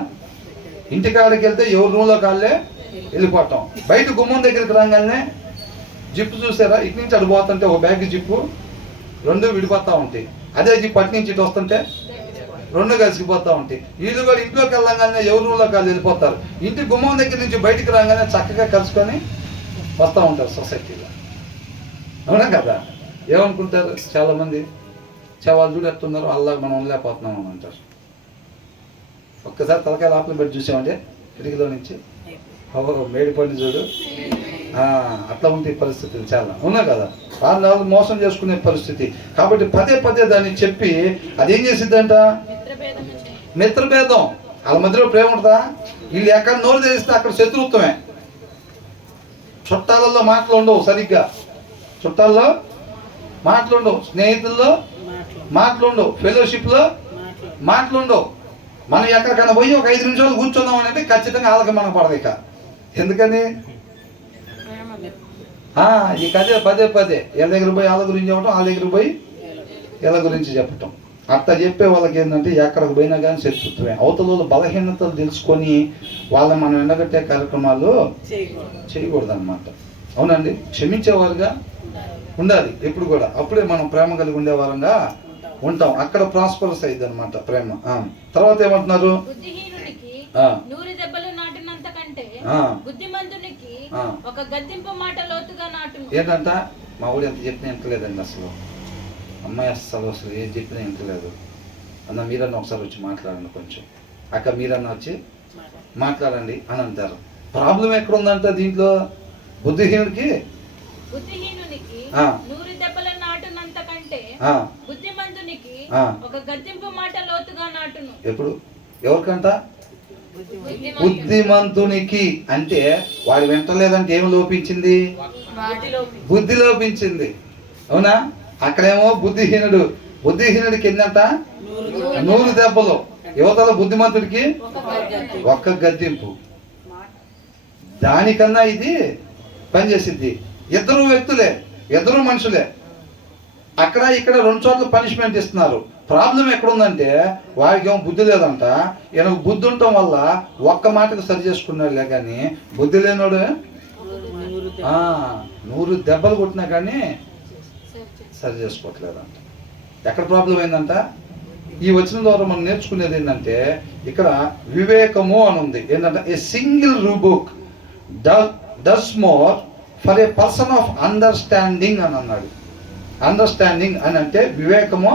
ఇంటికాడికి వెళ్తే ఎవరి రూమ్లో కాళ్ళే వెళ్ళిపోవటం. బయట గుమ్మం దగ్గరికి రాగానే జిప్పు చూసారా, ఇటు నుంచి అటు పోతుంటే ఒక బ్యాగ్ జిప్పు రెండు విడిపోతూ ఉంటాయి. అదే జిప్పు అటు నుంచి ఇటు వస్తుంటే రెండు కలిసిపోతూ ఉంటాయి. వీళ్ళు కూడా ఇంట్లోకి వెళ్ళగానే ఎవరి రూమ్లో కాళ్ళు వెళ్ళిపోతారు. ఇంటి గుమ్మం దగ్గర నుంచి బయటికి రాగానే చక్కగా కలుసుకొని వస్తూ ఉంటారు సొసైటీలో. అవునా కదా? ఏమనుకుంటారు చాలామంది? వాళ్ళు చూడు ఎట్టున్నారు, అల్లా మనం ఉండలేకపోతున్నాం అని అంటారు. ఒక్కసారి తలకాయ లోపల పెట్టి చూసామంటే కిటికీలో నుంచి మేడిపండి చూడు, అట్లా ఉంటాయి పరిస్థితులు చాలా. అవునా కదా? వాళ్ళు మోసం చేసుకునే పరిస్థితి. కాబట్టి పదే పదే దాన్ని చెప్పి అదేం చేసిద్దంట? మిత్రభేదం. వాళ్ళ మధ్యలో ప్రేమ ఉంటుందా? వీళ్ళు ఎక్కడ నోరు తెలిస్తే అక్కడ శత్రుత్వమే. చుట్టాలలో మాటలు ఉండవు సరిగ్గా, చుట్టాల్లో మాటలు ఉండవు, స్నేహితుల్లో మాటలు ఉండవు, ఫెలోషిప్లో మాటలు ఉండవు. మనం ఎక్కడికైనా పోయి ఒక 5 నిమిషాలు కూర్చుందాం అంటే ఖచ్చితంగా వాళ్ళకి మనకు పడదు. ఇక ఎందుకని? ఇక అదే పదే పదే వీళ్ళ దగ్గర పోయి వాళ్ళ గురించి చెప్పటం, వాళ్ళ దగ్గర పోయి వీళ్ళ గురించి చెప్పటం. అట్లా చెప్పే వాళ్ళకి ఏంటంటే ఎక్కడికి పోయినా కానీ శత్రుత్వమే. అవతల బలహీనతలు తెలుసుకొని వాళ్ళని మనం ఎండగట్టే కార్యక్రమాలు చేయకూడదు అన్నమాట. అవునండి? క్షమించేవారుగా ఉండాలి ఎప్పుడు కూడా. అప్పుడే మనం ప్రేమ కలిగి ఉండేవారంగా ఉంటాం. అక్కడ ప్రాస్పరస్ అయ్యింది అనమాట ప్రేమ. తర్వాత ఏమంటున్నారు? ఏంటంట? మా ఊడు ఎంత చెప్పినా ఎంతలేదండి అసలు. అమ్మాయి అసలు ఏం చెప్పినా ఎంతలేదు అన్న. మీరన్నా ఒకసారి వచ్చి మాట్లాడండి, కొంచెం అక్క మీరన్నా వచ్చి మాట్లాడండి అని అంటారు. ప్రాబ్లం ఎక్కడుందంట దీంట్లో? బుద్ధిహీనుడికి ఎప్పుడు ఎవరికంట? బుద్ధిమంతునికి. అంటే వాడు వింటలేదంటే ఏమి లోపించింది? బుద్ధి లోపించింది. అవునా? అక్కడేమో బుద్ధిహీనుడు. బుద్ధిహీనుడికి ఎన్నంట? 100 దెబ్బలు. యువతలో బుద్ధిమంతుడికి ఒక్క గద్దింపు. దానికన్నా ఇది పనిచేసింది. ఇద్దరు వ్యక్తులే, ఇద్దరు మనుషులే. అక్కడ ఇక్కడ 2 చోట్ల పనిష్మెంట్ ఇస్తున్నారు. ప్రాబ్లం ఎక్కడుందంటే వాడికి ఏమో బుద్ధి లేదంట. ఈయనకు బుద్ధి ఉండటం వల్ల ఒక్క మాటకు సరి చేసుకున్నాడులే, కానీ బుద్ధి లేనోడు 100 దెబ్బలు కొట్టినా కానీ సరి చేసుకోవట్లేదంట. ఎక్కడ ప్రాబ్లం అయిందంట? ఈ వచనం ద్వారా మనం నేర్చుకునేది ఏంటంటే ఇక్కడ వివేకము అని ఉంది. ఏంటంటే a single rebuke does more for a person of understanding అని అన్నాడు. అండర్స్టాండింగ్ అని అంటే వివేకము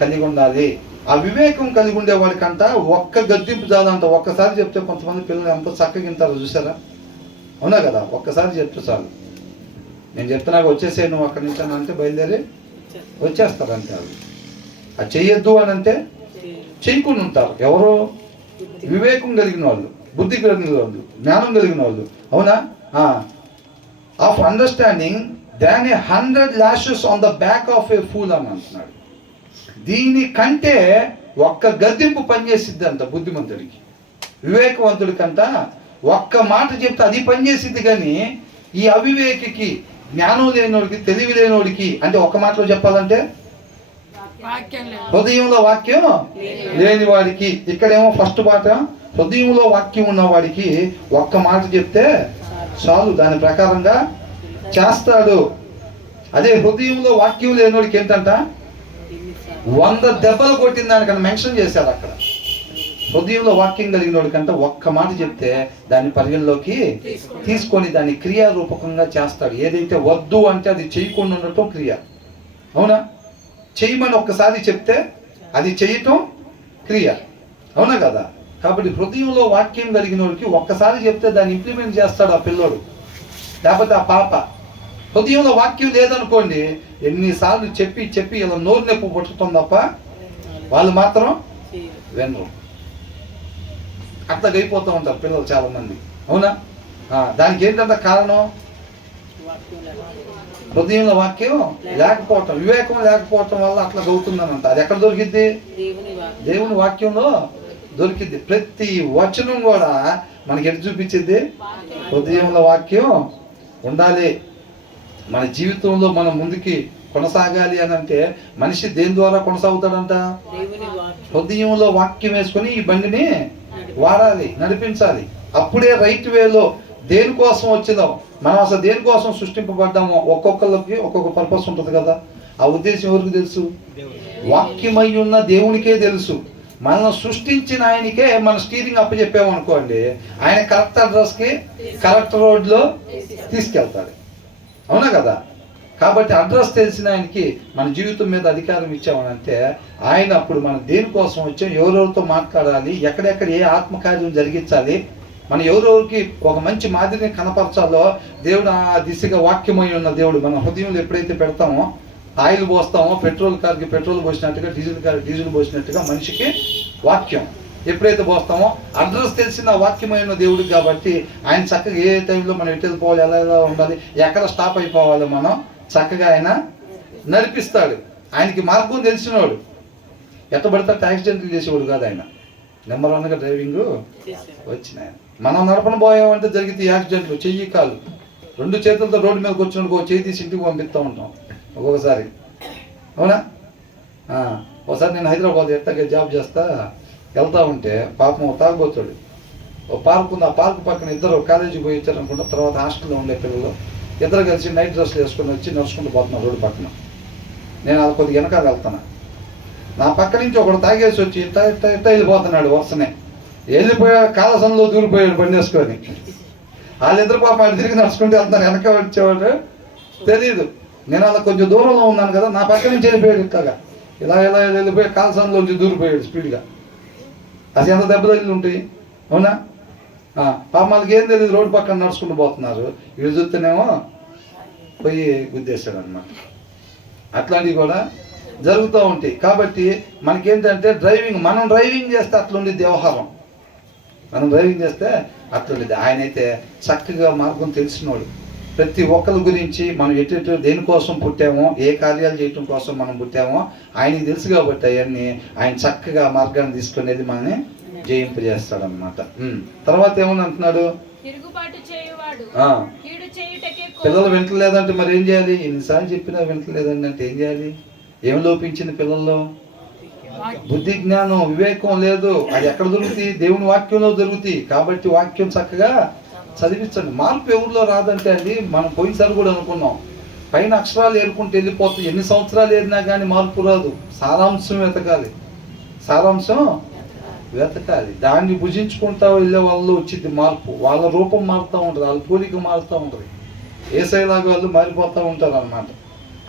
కలిగి ఉండాలి. ఆ వివేకం కలిగి ఉండేవాడికంట ఒక్క గద్దింపు చాలంట. ఒక్కసారి చెప్తే కొంతమంది పిల్లలు ఎంత చక్కగా వింటారో చూసారా? అవునా కదా? ఒక్కసారి చెప్తే చాలు. నేను చెప్తున్నాక వచ్చేసే నువ్వు అక్కడి నుంచి అని అంటే బయలుదేరి వచ్చేస్తారంటే వాళ్ళు. అది చెయ్యొద్దు అని అంటే చేయకుండా ఉంటారు. ఎవరు? వివేకం కలిగిన వాళ్ళు, బుద్ధి కలిగిన వాళ్ళు, జ్ఞానం కలిగిన వాళ్ళు. అవునా? Of understanding than 100 lashes on the back of A pool అని అంటున్నాడు. దీనికంటే ఒక్క గద్దింపు పనిచేసిద్ది అంట బుద్ధిమంతుడికి. వివేకవంతుడికంట ఒక్క మాట చెప్తే అది పనిచేసిద్ది. కానీ ఈ అవివేకికి, జ్ఞానం లేనోడికి, తెలివి లేనోడికి అంటే ఒక్క మాటలో చెప్పాలంటే హృదయంలో వాక్యం లేని వాడికి. ఇక్కడేమో ఫస్ట్ మాట హృదయంలో వాక్యం ఉన్నవాడికి ఒక్క మాట చెప్తే చాలు, దాని ప్రకారంగా చేస్తాడు. అదే హృదయంలో వాక్యం లేనోడికి ఏంటంట? 100 దెబ్బలు కొట్టిన దానికన్నా మెన్షన్ చేశారు అక్కడ. హృదయంలో వాక్యం కలిగిన వాడికంటే ఒక్క మాట చెప్తే దాన్ని పరిగణలోకి తీసుకొని దాన్ని క్రియారూపకంగా చేస్తాడు. ఏదైతే వద్దు అంటే అది చేయకుండా ఉండటం క్రియ. అవునా? చేయమని ఒక్కసారి చెప్తే అది చేయటం క్రియ. అవునా కదా? కాబట్టి హృదయంలో వాక్యం కలిగిన వాడికి ఒక్కసారి చెప్తే దాన్ని ఇంప్లిమెంట్ చేస్తాడు ఆ పిల్లోడు, లేకపోతే ఆ పాప. హృదయంలో వాక్యం లేదనుకోండి, ఎన్నిసార్లు చెప్పి చెప్పి ఇలా నోరు నొప్పి పుట్టుతుంది తప్ప వాళ్ళు మాత్రం వినరు. అట్లా అయిపోతూ ఉంటారు పిల్లలు చాలామంది. అవునా? దానికి ఏంటంటే కారణం హృదయంలో వాక్యం లేకపోవటం, వివేకం లేకపోవటం వల్ల అట్లా అవుతుందనంట. అది ఎక్కడ దొరికిద్ది? దేవుని వాక్యంలో దొరికిద్ది. ప్రతి వచనం కూడా మనకి ఎటు చూపించింది? హృదయంలో వాక్యం ఉండాలి. మన జీవితంలో మనం ముందుకి కొనసాగాలి అని అంటే మనిషి దేని ద్వారా కొనసాగుతాడంట? హృదయంలో వాక్యం వేసుకొని ఈ బండిని వాడాలి, నడిపించాలి. అప్పుడే రైట్ వేలో దేనికోసం వచ్చిందో, మనం అసలు దేనికోసం సృష్టింపబడ్డామో ఒక్కొక్కరికి ఒక్కొక్క పర్పస్ ఉంటుంది కదా. ఆ ఉద్దేశం ఎవరికి తెలుసు? వాక్యమై ఉన్న దేవునికే తెలుసు. మనం సృష్టించిన ఆయనకే మన స్టీరింగ్ అప్పచెప్పాము అనుకోండి, ఆయన కరెక్ట్ అడ్రస్కి కరెక్ట్ రోడ్లో తీసుకెళ్తాడు. అవునా కదా? కాబట్టి అడ్రస్ తెలిసిన ఆయనకి మన జీవితం మీద అధికారం ఇచ్చామనంటే ఆయన అప్పుడు మనం దేనికోసం వచ్చాం, ఎవరెవరితో మాట్లాడాలి, ఎక్కడెక్కడ ఏ ఆత్మకార్యం జరిగించాలి, మనం ఎవరెవరికి ఒక మంచి మాదిరిని కనపరచాలో దేవుడు ఆ దిశగా వాక్యమై ఉన్న దేవుడు మన హృదయంలో ఎప్పుడైతే పెడతామో, ఆయిల్ పోస్తామో, పెట్రోల్ కార్కి పెట్రోల్ పోసినట్టుగా, డీజిల్ కార్కి డీజిల్ పోసినట్టుగా మనిషికి వాక్యం ఎప్పుడైతే పోస్తామో అడ్రస్ తెలిసిన వాక్యమైన దేవుడికి. కాబట్టి ఆయన చక్కగా ఏ టైంలో మనం ఎటు వెళ్ళిపోవాలి, ఎలా ఎలా ఉండాలి, ఎక్కడ స్టాప్ అయిపోవాలి, మనం చక్కగా ఆయన నడిపిస్తాడు. ఆయనకి మార్గం తెలిసినవాడు. ఎట్టబడితే యాక్సిడెంట్లు చేసేవాడు కాదు ఆయన. నెంబర్ 1గా డ్రైవింగ్ వచ్చిన ఆయన. మనం నడపన పోయామంటే జరిగితే యాక్సిడెంట్లు, చెయ్యి కాలు రెండు చేతులతో రోడ్డు మీదకి వచ్చినప్పుడు చేయి తీసి ఇంటికి పంపిస్తూ ఉంటాం ఒక్కొక్కసారి. అవునా? ఒకసారి నేను హైదరాబాద్ ఎట్టగా జాబ్ చేస్తా వెళ్తా ఉంటే పాపం తాగుబోతాడు. ఓ పార్క్ ఉంది, ఆ పార్క్ పక్కన ఇద్దరు కాలేజీకి పోయి వచ్చారు అనుకుంటా. తర్వాత హాస్టల్లో ఉండే పిల్లలు ఇద్దరు కలిసి నైట్ డ్రెస్లు వేసుకొని వచ్చి నడుచుకుంటూ పోతున్నారు రోడ్డు పక్కన. నేను అది కొద్దిగా వెనకాల వెళ్తాను. నా పక్క నుంచి ఒకడు తాగేసి వచ్చి ఇట్ట ఇట్ట ఇట్ట వెళ్ళిపోతున్నాడు. వరుసనే వెళ్ళిపోయా కాలసంలో దూరిపోయాడు బండి వేసుకొని. వాళ్ళిద్దరు పాపం అటు తిరిగి నడుచుకుంటూ వెళ్తాను. వెనక వచ్చేవాడు తెలియదు. నేను అలా కొంచెం దూరంలో ఉన్నాను కదా, నా పక్క నుంచి వెళ్ళిపోయాడు. ఇట్లాగా ఇలా ఇలా వెళ్ళిపోయి కాలసంలో నుంచి దూరిపోయాడు స్పీడ్గా. అది ఎంత దెబ్బ తగిలి ఉంటాయి. అవునా? పాపం వాళ్ళకి ఏం తెలియదు, రోడ్డు పక్కన నడుచుకుంటూ పోతున్నారు. వీళ్ళు చూస్తేనేమో పోయి గుద్దేశాడు అనమాట. అట్లాంటివి కూడా జరుగుతూ ఉంటాయి. కాబట్టి మనకేంటంటే మనం డ్రైవింగ్ చేస్తే అట్లుండేది వ్యవహారం. మనం డ్రైవింగ్ చేస్తే అట్లుండేది. ఆయన అయితే చక్కగా మార్గం తెలిసినోడు. ప్రతి ఒక్కరి గురించి మనం ఎటు దేనికోసం పుట్టామో, ఏ కార్యాలు చేయటం కోసం మనం పుట్టామో ఆయనకి తెలుసు. కాబట్టి అవన్నీ ఆయన చక్కగా మార్గాన్ని తీసుకునేది మనల్ని జయింపజేస్తాడనమాట. తర్వాత ఏమని అంటున్నాడు? పిల్లలు వింటలేదంటే మరి ఏం చేయాలి? ఎన్నిసార్లు చెప్పినా వింటలేదండి అంటే ఏం చేయాలి? ఏం లోపించింది పిల్లల్లో? బుద్ధి, జ్ఞానం, వివేకం లేదు. అది ఎక్కడ దొరుకుతాయి? దేవుని వాక్యంలో దొరుకుతాయి. కాబట్టి వాక్యం చక్కగా చదివించండి. మార్పు ఎవరిలో రాదంటే అండి, మనం పోయినసారి కూడా అనుకున్నాం, పైన అక్షరాలు ఏరుకుంటూ వెళ్ళిపోతాయి. ఎన్ని సంవత్సరాలు ఏరినా కానీ మార్పు రాదు. సారాంశం వెతకాలి, సారాంశం వెతకాలి. దాన్ని భుజించుకుంటా వెళ్ళే వాళ్ళు వచ్చింది మార్పు. వాళ్ళ రూపం మారుతూ ఉంటుంది, వాళ్ళ పోలిక మారుతూ ఉంటుంది. ఏసైలాగా వాళ్ళు మారిపోతూ ఉంటారు అన్నమాట.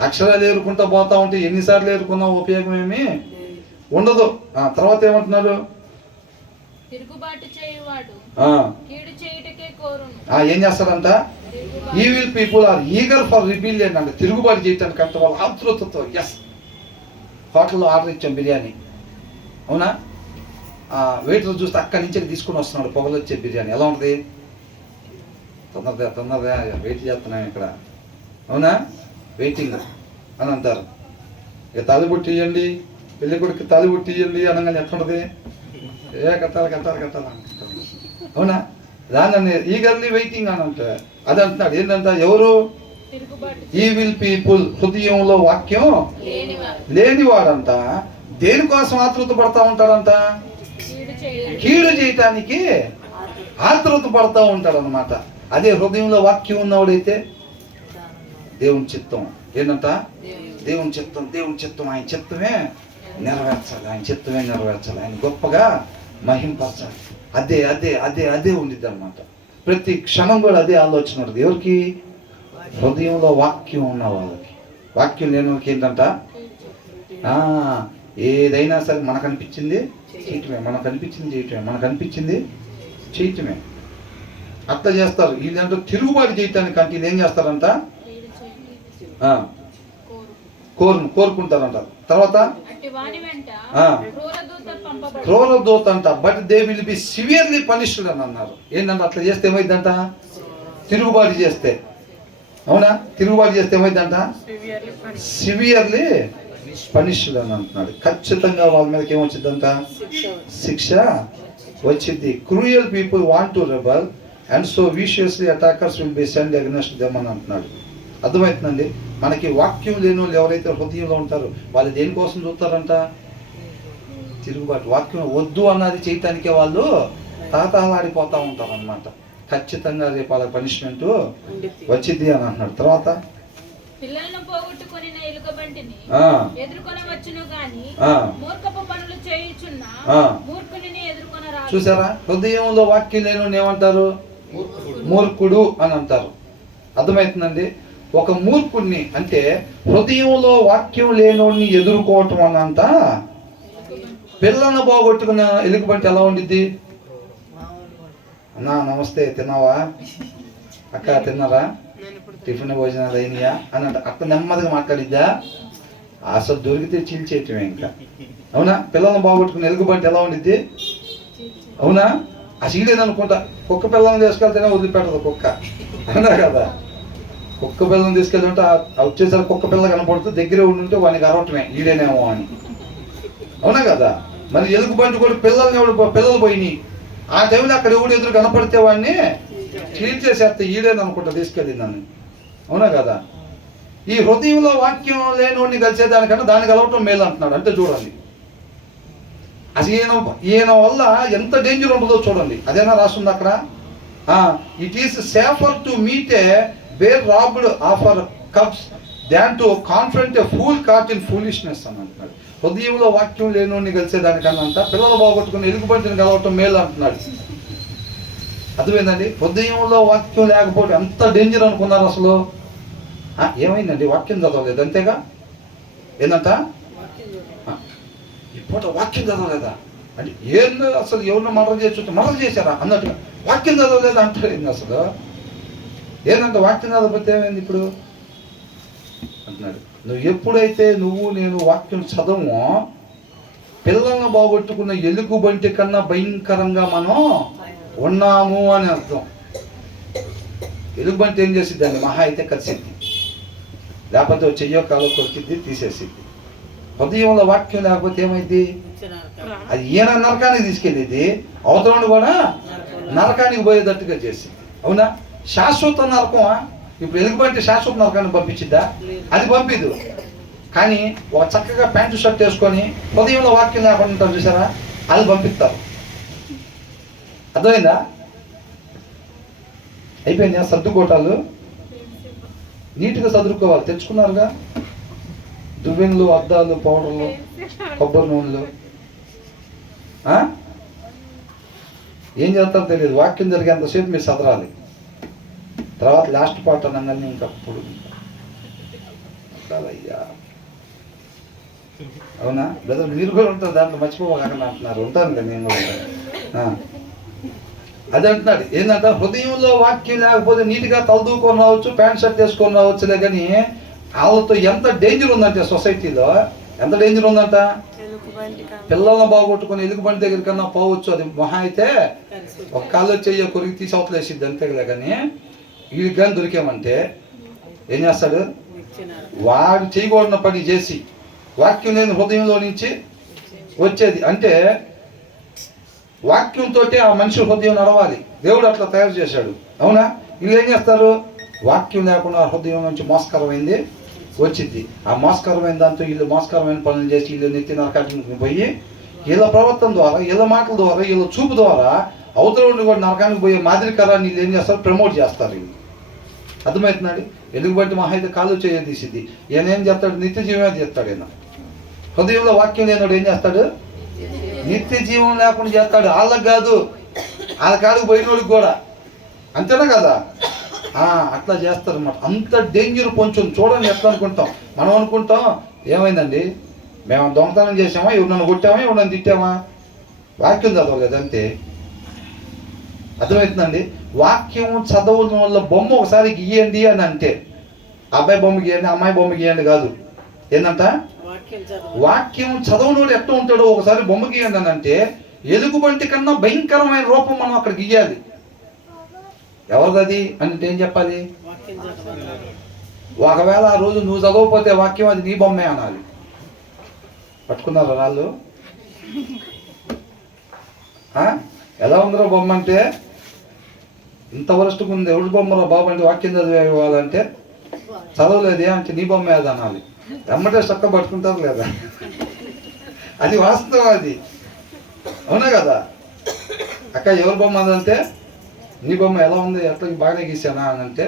అక్షరాలు ఏరుకుంటా పోతూ ఉంటే ఎన్నిసార్లు ఏరుకున్నా ఉపయోగం ఏమీ ఉండదు. తర్వాత ఏమంటున్నారు? ఏం చేస్తారంట? Evil people are eager for rebellion అంటే తిరుగుబాటు చేయటానికి అంత వాళ్ళ ఆతృతతో. ఎస్, హోటల్లో ఆర్డర్ ఇచ్చాం బిర్యానీ. అవునా? వెయిటర్ చూస్తే అక్కడి నుంచి తీసుకుని వస్తున్నాడు పొగలు వచ్చే బిర్యానీ. ఎలా ఉంటుంది? తొందరగా వెయిట్ చేస్తున్నాం ఇక్కడ. అవునా? వెయిటింగ్ అని అంటారు. ఇక తాలిబొట్టి ఇవ్వండి, పెళ్లి కొడుకు తాలిబొట్టి ఇవ్వండి అనగానే ఎట్లుంటుంది? కట్టాలి అంటారు. అవునా? దాన్ని ఈగర్లీ వెయిటింగ్ అని అంటారు. అది అంటున్నాడు. ఏంటంట? ఎవరు? ఈవిల్ పీపుల్, హృదయంలో వాక్యం లేనివాడంట. దేనికోసం ఆతృత పడతా ఉంటాడంట? కీడు చేయటానికి ఆతృత పడతా ఉంటాడు అనమాట. అదే హృదయంలో వాక్యం ఉన్నవాడైతే దేవుని చిత్తం ఏంటంట? దేవుని చిత్తం ఆయన చిత్తమే నెరవేర్చాలి. ఆయన గొప్పగా మహింపరచాలి. అదే అదే అదే అదే ఉండిద్ది అనమాట. ప్రతి క్షణం కూడా అదే ఆలోచన ఉంటుంది. ఎవరికి? హృదయంలో వాక్యం ఉన్న వాళ్ళకి. వాక్యం లేని వాళ్ళకి ఏంటంట, ఏదైనా సరే మనకు అనిపించింది చేయటమే, మనకు అనిపించింది చేయటమే, మనకు అనిపించింది చేయటమే. అట్లా చేస్తారు వీళ్ళంటూ. తిరుగుబాటు చేయటానికి అంటే ఏం చేస్తారంట, కోరుకుంటారంట. తర్వాత క్రూర దూత అంట. But they will be severely punished అని అన్నారు. ఏంటంటే అట్లా చేస్తే ఏమైందంట, తిరుగుబాటు చేస్తే. అవునా? తిరుగుబాటు చేస్తే ఏమైందంట, సివియర్లీ పనిష్డ్ అని అంటున్నాడు. ఖచ్చితంగా వాళ్ళ మీదకి ఏమొచ్చిందంట, శిక్ష వచ్చింది. Cruel people want to rebel and so viciously attackers will be send against them అని అంటున్నాడు. అర్థమవుతుందండి? మనకి వాక్యం లేని వాళ్ళు ఎవరైతే హృదయంలో ఉంటారో వాళ్ళు దేనికోసం చూస్తారంట, తిరుగుబాటు. వాక్యం వద్దు అన్నది చేయటానికే వాళ్ళు తాతాలాడిపోతూ ఉంటారు అన్నమాట. ఖచ్చితంగా రేపు వాళ్ళ పనిష్మెంట్ వచ్చింది అని అంటున్నాడు. తర్వాత పిల్లలను పోగొట్టుకొని ఎలుకబంటిని ఎదుర్కొనవచ్చును గాని మూర్ఖపు పనులు చేయుచున్న మూర్ఖుని ఎదుర్కొనరాదు. చూసారా? హృదయంలో వాక్యం లేని ఏమంటారు, మూర్ఖుడు అని అంటారు. అర్థమవుతుందండి? ఒక మూర్ఖుడిని అంటే హృదయంలో వాక్యం లేనోడిని ఎదుర్కోవటం అన్నంత. పిల్లలను పోగొట్టుకున్న ఎలుకబంటి ఎలా ఉండిద్ది? అన్నా నమస్తే, తిన్నావా అక్క, తిన్నారా, టిఫిన్ భోజనాలు అయినాయా అని అంటే అక్క నెమ్మదిగా మాట్లాడిద్దా? అసలు దొరికితే చీల్చేయటమే ఇంకా. అవునా? పిల్లలను బాగొట్టుకుని ఎలుగుబంటి ఎలా ఉండిద్ది? అవునా? ఆ సీడేదనుకుంటా. కుక్క పిల్లలను తీసుకెళ్తేనే వదిలిపెట్టదు కుక్క, అవునా కదా? కుక్క పిల్లలను తీసుకెళ్తుంటే వచ్చేసరికి కుక్క పిల్ల కనపడుతూ దగ్గరే ఉండుంటే వానికి అరవటమే ఈడేనేమో అని, అవునా కదా? మరి ఎలుగుబంటి కూడా పిల్లలు పోయినాయి. ఆ టైంలో అక్కడ ఎవడు ఎదురు కనపడితే వాడిని చీల్చేసేస్తే ఈడేననుకుంటా తీసుకెళ్ళింది నన్ను, అవునా కదా? ఈ హృదయంలో వాక్యం లేనివాడిని కలిసేదానికన్నా దాన్ని కలవటం మేలు అంటున్నాడు. అంటే చూడండి అసలు ఈయన వల్ల ఎంత డేంజర్ ఉంటుందో చూడండి. అదేనా రాస్తుంది అక్కడ. It is safer to meet a bear robbed of her cubs than to confront a fool caught in foolishness అని అంటున్నాడు. హృదయంలో వాక్యం లేనివాడిని కలిసేదానికన్నా అంట పిల్లలు బాగొట్టుకుని ఎలుగుబంటిని కలవటం మేలు అంటున్నాడు. అర్థమైందండి? హృదయంలో వాక్యం లేకపోతే ఎంత డేంజర్ అనుకున్నారు అసలు. ఏమైందండి? వాక్యం చదవలేదు అంతేగా. ఏందంట ఇప్పుడు వాక్యం చదవలేదా అంటే ఏందో అసలు ఎవరినో మర్డర్ చేసి మర్డర్ చేశారా అన్నట్టుగా వాక్యం చదవలేదా అంటారు. ఏంది అసలు? ఏంటంటే వాక్యం చదవకపోతే ఏమైంది ఇప్పుడు అంటున్నాడు. నువ్వు ఎప్పుడైతే నేను వాక్యం చదవమో పిల్లలను బాగొట్టుకున్న ఎలుగుబంటి కన్నా భయంకరంగా మనం ఉన్నాము అని అర్థం. ఎలుగుబంటి ఏం చేసిద్ది? దాన్ని మహా అయితే కలిసిద్ది, లేకపోతే చెయ్యో కాలో కొరికిద్ది, తీసేసిద్ది. హృదయంలో వాక్యం లేకపోతే ఏమైంది? అది ఈయన నరకానికి తీసుకెళ్ళింది, అవతలని కూడా నరకానికి పోయేటట్టుగా చేసింది. అవునా? శాశ్వత నరకమా? ఇప్పుడు ఎలుగుబంటి శాశ్వత నరకానికి పంపించిద్దా? అది పంపిదు. కానీ ఒక చక్కగా ప్యాంటు షర్ట్ వేసుకొని హృదయంలో వాక్యం లేకుండా ఉంటారు చూసారా, అది పంపిస్తారు. అర్థమైందా? అయిపోయిందా? సర్దుకోటాలు నీట్గా చదువుకోవాలి. తెచ్చుకున్నారుగా దువ్వెనలు, అద్దాలు, పౌడర్లు, కొబ్బరి నూనెలు. ఏం చేస్తారో తెలియదు. వాక్యం జరిగేంతసేపు మీరు చదవాలి. తర్వాత లాస్ట్ పార్ట్ అనగానే ఇంకప్పుడు అయ్యా, అవునా బ్రదర్? మీరు కూడా ఉంటారు దాంట్లో, మర్చిపోవాలని అంటున్నారు. ఉంటాను కదా నేను కూడా. అది అంటున్నాడు. ఏంటంటే హృదయంలో వాక్యం లేకపోతే నీట్గా తలదూకొని రావచ్చు, ప్యాంట్ షర్ట్ వేసుకొని రావచ్చులే, కానీ వాళ్ళతో ఎంత డేంజర్ ఉందంటే సొసైటీలో ఎంత డేంజర్ ఉందంట. పిల్లలను బాగొట్టుకుని ఎలుగుబంటి దగ్గర కన్నా పోవచ్చు. అది మహా అయితే ఒక కాళ్ళు చెయ్యి కొరికి తీసి అవతల వేసిద్ది అంతేలే. కానీ వీడికి కానీ దొరికామంటే ఏం చేస్తాడు? వాడు చేయకూడన పని చేసి వాక్యం లేని హృదయంలో నుంచి వచ్చేది. అంటే వాక్యంతో ఆ మనిషి హృదయం నడవాలి. దేవుడు అట్లా తయారు చేశాడు. అవునా? వీళ్ళు ఏం చేస్తారు? వాక్యం లేకుండా హృదయం నుంచి మోసకరమైంది వచ్చింది. ఆ మోసకరమైన దాంతో వీళ్ళు మోసకరమైన పనులు చేసి వీళ్ళు నెత్తి నరకానికి పోయి వీళ్ళ ప్రవర్తన ద్వారా, వీళ్ళ మాటల ద్వారా, వీళ్ళ చూపు ద్వారా అవతల ఉండి కూడా నరకానికి పోయే మాదిరికరాన్ని వీళ్ళు ఏం చేస్తారు? ప్రమోట్ చేస్తారు. వీళ్ళు అర్థమవుతున్నాడు? ఎలుగుబట్టి మహా అయితే కాలు చేయ తీసిద్ది. ఈయన ఏం చేస్తాడు? నిత్య జీవమే చేస్తాడు. ఈయన హృదయంలో వాక్యం లేనివాడు ఏం చేస్తాడు? నిత్య జీవం లేకుండా చేస్తాడు. వాళ్ళకి కాదు, వాళ్ళ కాడికి పోయినోడికి కూడా. అంతేనా కదా? అట్లా చేస్తారు అన్నమాట. అంత డేంజర్ కొంచెం. చూడండి ఎట్లా అనుకుంటాం. మనం అనుకుంటాం ఏమైందండి, మేము దొంగతనం చేసామా, ఎవరినన్ను కొట్టామా, ఎవరినన్ను తిట్టామా, వాక్యం చదవలేదు అంతే. అర్థమవుతుందండి? వాక్యం చదవడం వల్ల బొమ్మ ఒకసారి గీయండి అని అంటే, అబ్బాయి బొమ్మ గీయండి, అమ్మాయి బొమ్మ గీయండి కాదు. ఏంటంట? వాక్యం చదవనోడు ఎట్లా ఉంటాడో ఒకసారి బొమ్మ గీయండి అని అంటే, ఎలుగుబంటి కన్నా భయంకరమైన రూపం మనం అక్కడ గీయాలి. ఎవరిది అంటే ఏం చెప్పాలి? ఒకవేళ ఆ రోజు నువ్వు చదవకపోతే వాక్యం అది నీ బొమ్మే అనాలి. పట్టుకున్నారా వాళ్ళు? ఎలా ఉందిరో బొమ్మ అంటే, ఇంత వరస్ట్గా ఉంది, ఎవరి బొమ్మలో బాబు అంటే వాక్యం చదివేవాళ్ళంటే చదవలేదే అంటే నీ బొమ్మే అది అనాలి. ఎమ్మటే చక్క పట్టుకుంటారు లేదా? అది వాస్తవం. అది అవునా కదా? అక్క ఎవరి బొమ్మ అదంటే నీ బొమ్మ ఎలా ఉంది, ఎట్లా బాగానే గీసానా అని అంటే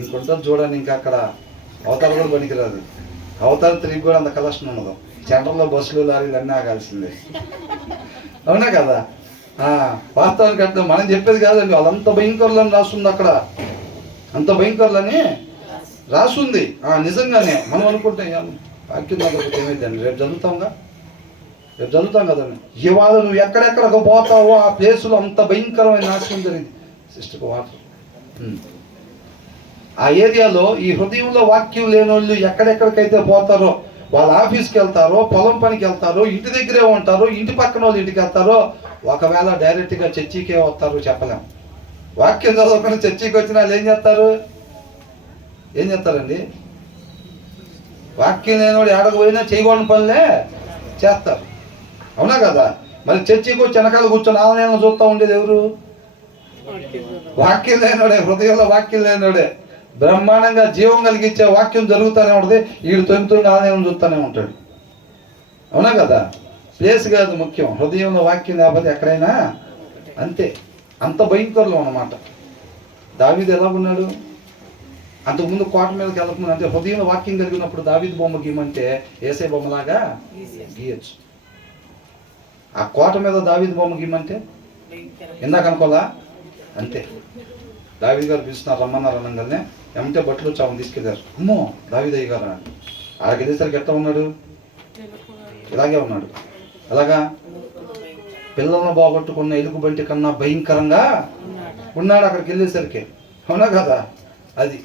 ఇంకొంటుంది చూడండి. ఇంకా అక్కడ అవతార కూడా పనికిరాదు. అవతార తిరిగి కూడా అంత కలెక్షన్ ఉండదు. సెంటర్లో బస్సులు లారీలు అన్నీ ఆగాల్సిందే. అవునా కదా? వాస్తవానికి అట్లా మనం చెప్పేది కాదండి. వాళ్ళంత భయంకరులని రాస్తుంది అక్కడ, అంత భయంకరులని రాస్తుంది. నిజంగానే మనం అనుకుంటే వాక్యం చదవకపోతే ఏమైందండి, రేపు చదువుతాంగా, రేపు చదువుతాం కదండి. ఇవాళ నువ్వు ఎక్కడెక్కడికి పోతావో ఆ ప్లేసులో అంత భయంకరమైన నాశనం జరిగింది. సిస్టర్కి వాటర్ ఆ ఏరియాలో ఈ హృదయంలో వాక్యం లేని వాళ్ళు ఎక్కడెక్కడికైతే పోతారో, వాళ్ళ ఆఫీస్కి వెళ్తారో, పొలం పనికి వెళ్తారో, ఇంటి దగ్గరే ఉంటారో, ఇంటి పక్కన వాళ్ళు ఇంటికి వెళ్తారో, ఒకవేళ డైరెక్ట్గా చర్చికే వస్తారు చెప్పలేం. వాక్యం చదవకుండా చర్చికి వచ్చిన వాళ్ళు ఏం చేస్తారు? ఏం చేస్తారండి? వాక్యం లేని వాడు ఎక్కడికి పోయినా చేయకూడని పనులే చేస్తారు. అవునా కదా? మరి చర్చికి వచ్చి వెనకాల కూర్చొని ఆలయాలను చూస్తూ ఉండేది ఎవరు? వాక్యం లేనివాడే, హృదయంలో వాక్యం లేనివాడే. బ్రహ్మాండంగా జీవం కలిగించే వాక్యం జరుగుతూనే ఉంటుంది. వీడు తొమ్మిది ఆలయం చూస్తూనే ఉంటాడు. అవునా కదా? ప్లేస్ కాదు ముఖ్యం, హృదయంలో వాక్యం లేకపోతే ఎక్కడైనా అంతే. అంత భయంకరులు అన్నమాట. దావీదు ఎలా ఉన్నాడు? అంతకుముందు కోట మీదకి వెళ్ళకుండా, అంటే హృదయంలో వాక్యం కలిగినప్పుడు దావీదు బొమ్మ గీయమంటే ఏసై బొమ్మలాగా గీయచ్చు. ఆ కోట మీద దావీదు బొమ్మ గీయమంటే ఇందాక అనుకోలా అంతే. దావీదు గారు పిలుస్తున్నారు, రమ్మన్నారు అనగానే ఏమంటే బట్టలు చావుని తీసుకెళ్ళారు. అమ్మో దావీదయ్య గారు అని ఆడికి వెళ్ళేసరికి ఎట్లా ఉన్నాడు? ఇలాగే ఉన్నాడు. అలాగా పిల్లలను బాగొట్టుకున్న ఎలుగుబంటి కన్నా భయంకరంగా ఉన్నాడు అక్కడికి వెళ్ళేసరికి. అవునా కదా? అది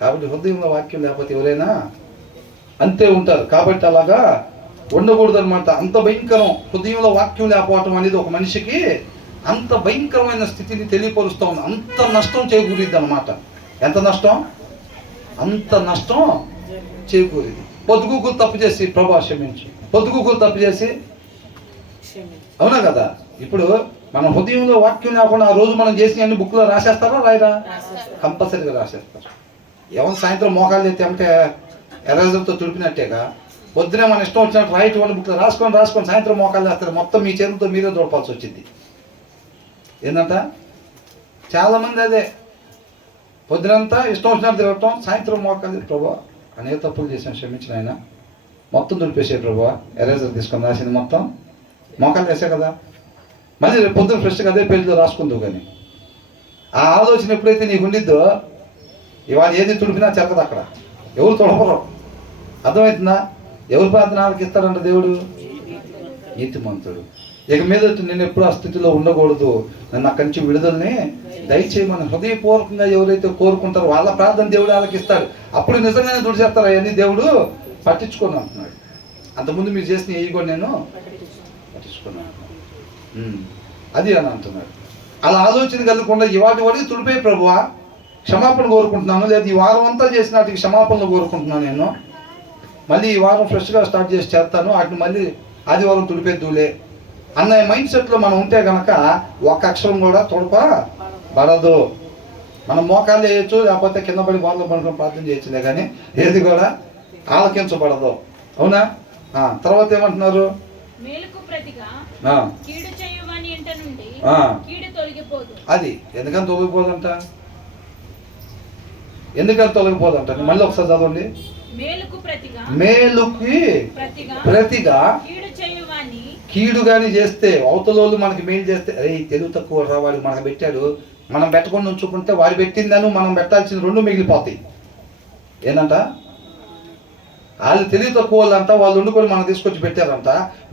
కాబట్టి హృదయంలో వాక్యం లేకపోతే ఎవరైనా అంతే ఉంటారు. కాబట్టి అలాగా ఉండకూడదు అనమాట. అంత భయంకరం. హృదయంలో వాక్యం లేకపోవటం అనేది ఒక మనిషికి అంత భయంకరమైన స్థితిని తెలియపరుస్తూ ఉంది. అంత నష్టం చేకూరిద్ది అనమాట. ఎంత నష్టం? అంత నష్టం చేకూరిద్ది. పొద్దుగూకులు తప్పు చేసి ప్రభా క్షమించు, పొద్దుగూకులు తప్పు చేసి. అవునా కదా? ఇప్పుడు మన హృదయంలో వాక్యం లేకుండా ఆ రోజు మనం చేసిన అన్ని బుక్లో రాసేస్తారా రాయరా? కంపల్సరీగా రాసేస్తారు. ఎవరు సాయంత్రం మోకాలు ఎత్తి అంటే ఎరేజర్తో తుడిపినట్టేగా పొద్దునే మన ఇష్టం వచ్చినట్టు రైట్ వన్ బుక్లో రాసుకొని సాయంత్రం మోకాలు వేస్తారు. మొత్తం మీ చేతులతో మీరే దొరపాల్సి వచ్చింది. ఏంటంట? చాలామంది అదే పొద్దునంతా ఇష్టం వచ్చినట్టు తిరగటం, సాయంత్రం మోకాలు ప్రభా అనేక తప్పులు చేసాను క్షమించిన ఆయన, మొత్తం దులిపేసే ప్రభా, ఎరేజర్ తీసుకొని రాసింది మొత్తం మోకాలు వేసే కదా, మళ్ళీ రేపు పొద్దున ఫ్రెష్గా అదే పేరుతో రాసుకుందావు. కానీ ఆ ఆలోచన ఎప్పుడైతే నీకు ఉండిద్దో ఇవాళ ఏది తుడిపినా చెరగదు అక్కడ. ఎవరు తొడపరు. అర్థమవుతుందా? ఎవరు ప్రార్థన ఆలకిస్తాడంట దేవుడు? నీతిమంతుడు. ఇక మీద నేను ఎప్పుడు ఆ స్థితిలో ఉండకూడదు, నన్ను అక్కడి నుంచి విడుదలని దయచేయమని హృదయపూర్వకంగా ఎవరైతే కోరుకుంటారో వాళ్ళ ప్రార్థన దేవుడు ఆలకిస్తాడు. అప్పుడు నిజంగానే దుడిచేస్తారు. అవన్నీ దేవుడు పట్టించుకొని అంటున్నాడు. అంతకుముందు మీరు చేసిన ఏ కూడా నేను పట్టించుకున్నాను అది అని అంటున్నాడు. అలా ఆలోచన కలగకుండా ఇవాటి వరకు తుడిపే ప్రభువా క్షమాపణ కోరుకుంటున్నాను, లేదా ఈ వారం అంతా చేసిన వాటికి క్షమాపణలు కోరుకుంటున్నాను నేను, మళ్ళీ ఈ వారం ఫ్రెష్గా స్టార్ట్ చేసి చేస్తాను, వాటిని మళ్ళీ ఆదివారం తుడిపేద్దులే అన్న మైండ్ సెట్లో మనం ఉంటే కనుక ఒక అక్షరం కూడా తుడపబడదు. మనం మోకాలు చేయొచ్చు, లేకపోతే కింద పడి బాధలో పడుకొని ప్రార్థన చేయొచ్చులే, కానీ ఏది కూడా ఆలకించబడదు. అవునా? తర్వాత ఏమంటున్నారు? అది ఎందుకని తొలగిపోదంట? ఎందుకని తొలగిపోదంట? మళ్ళీ ఒకసారి చదవండి. మేలుకి ప్రతిగా కీడు కానీ చేస్తే అవతలోళ్ళు మనకి మెయిల్ చేస్తే అరే తెలుగు తక్కువ రా వాడికి మనకు పెట్టాడు, మనం పెట్టకుండా ఉంచుకుంటే వాడు పెట్టిందని మనం పెట్టాల్సిన 2 మిగిలిపోతాయి. ఏంటంట వాళ్ళు తెలివి తక్కువ వాళ్ళంట, వాళ్ళు వండుకొని మనం తీసుకొచ్చి పెట్టారంట.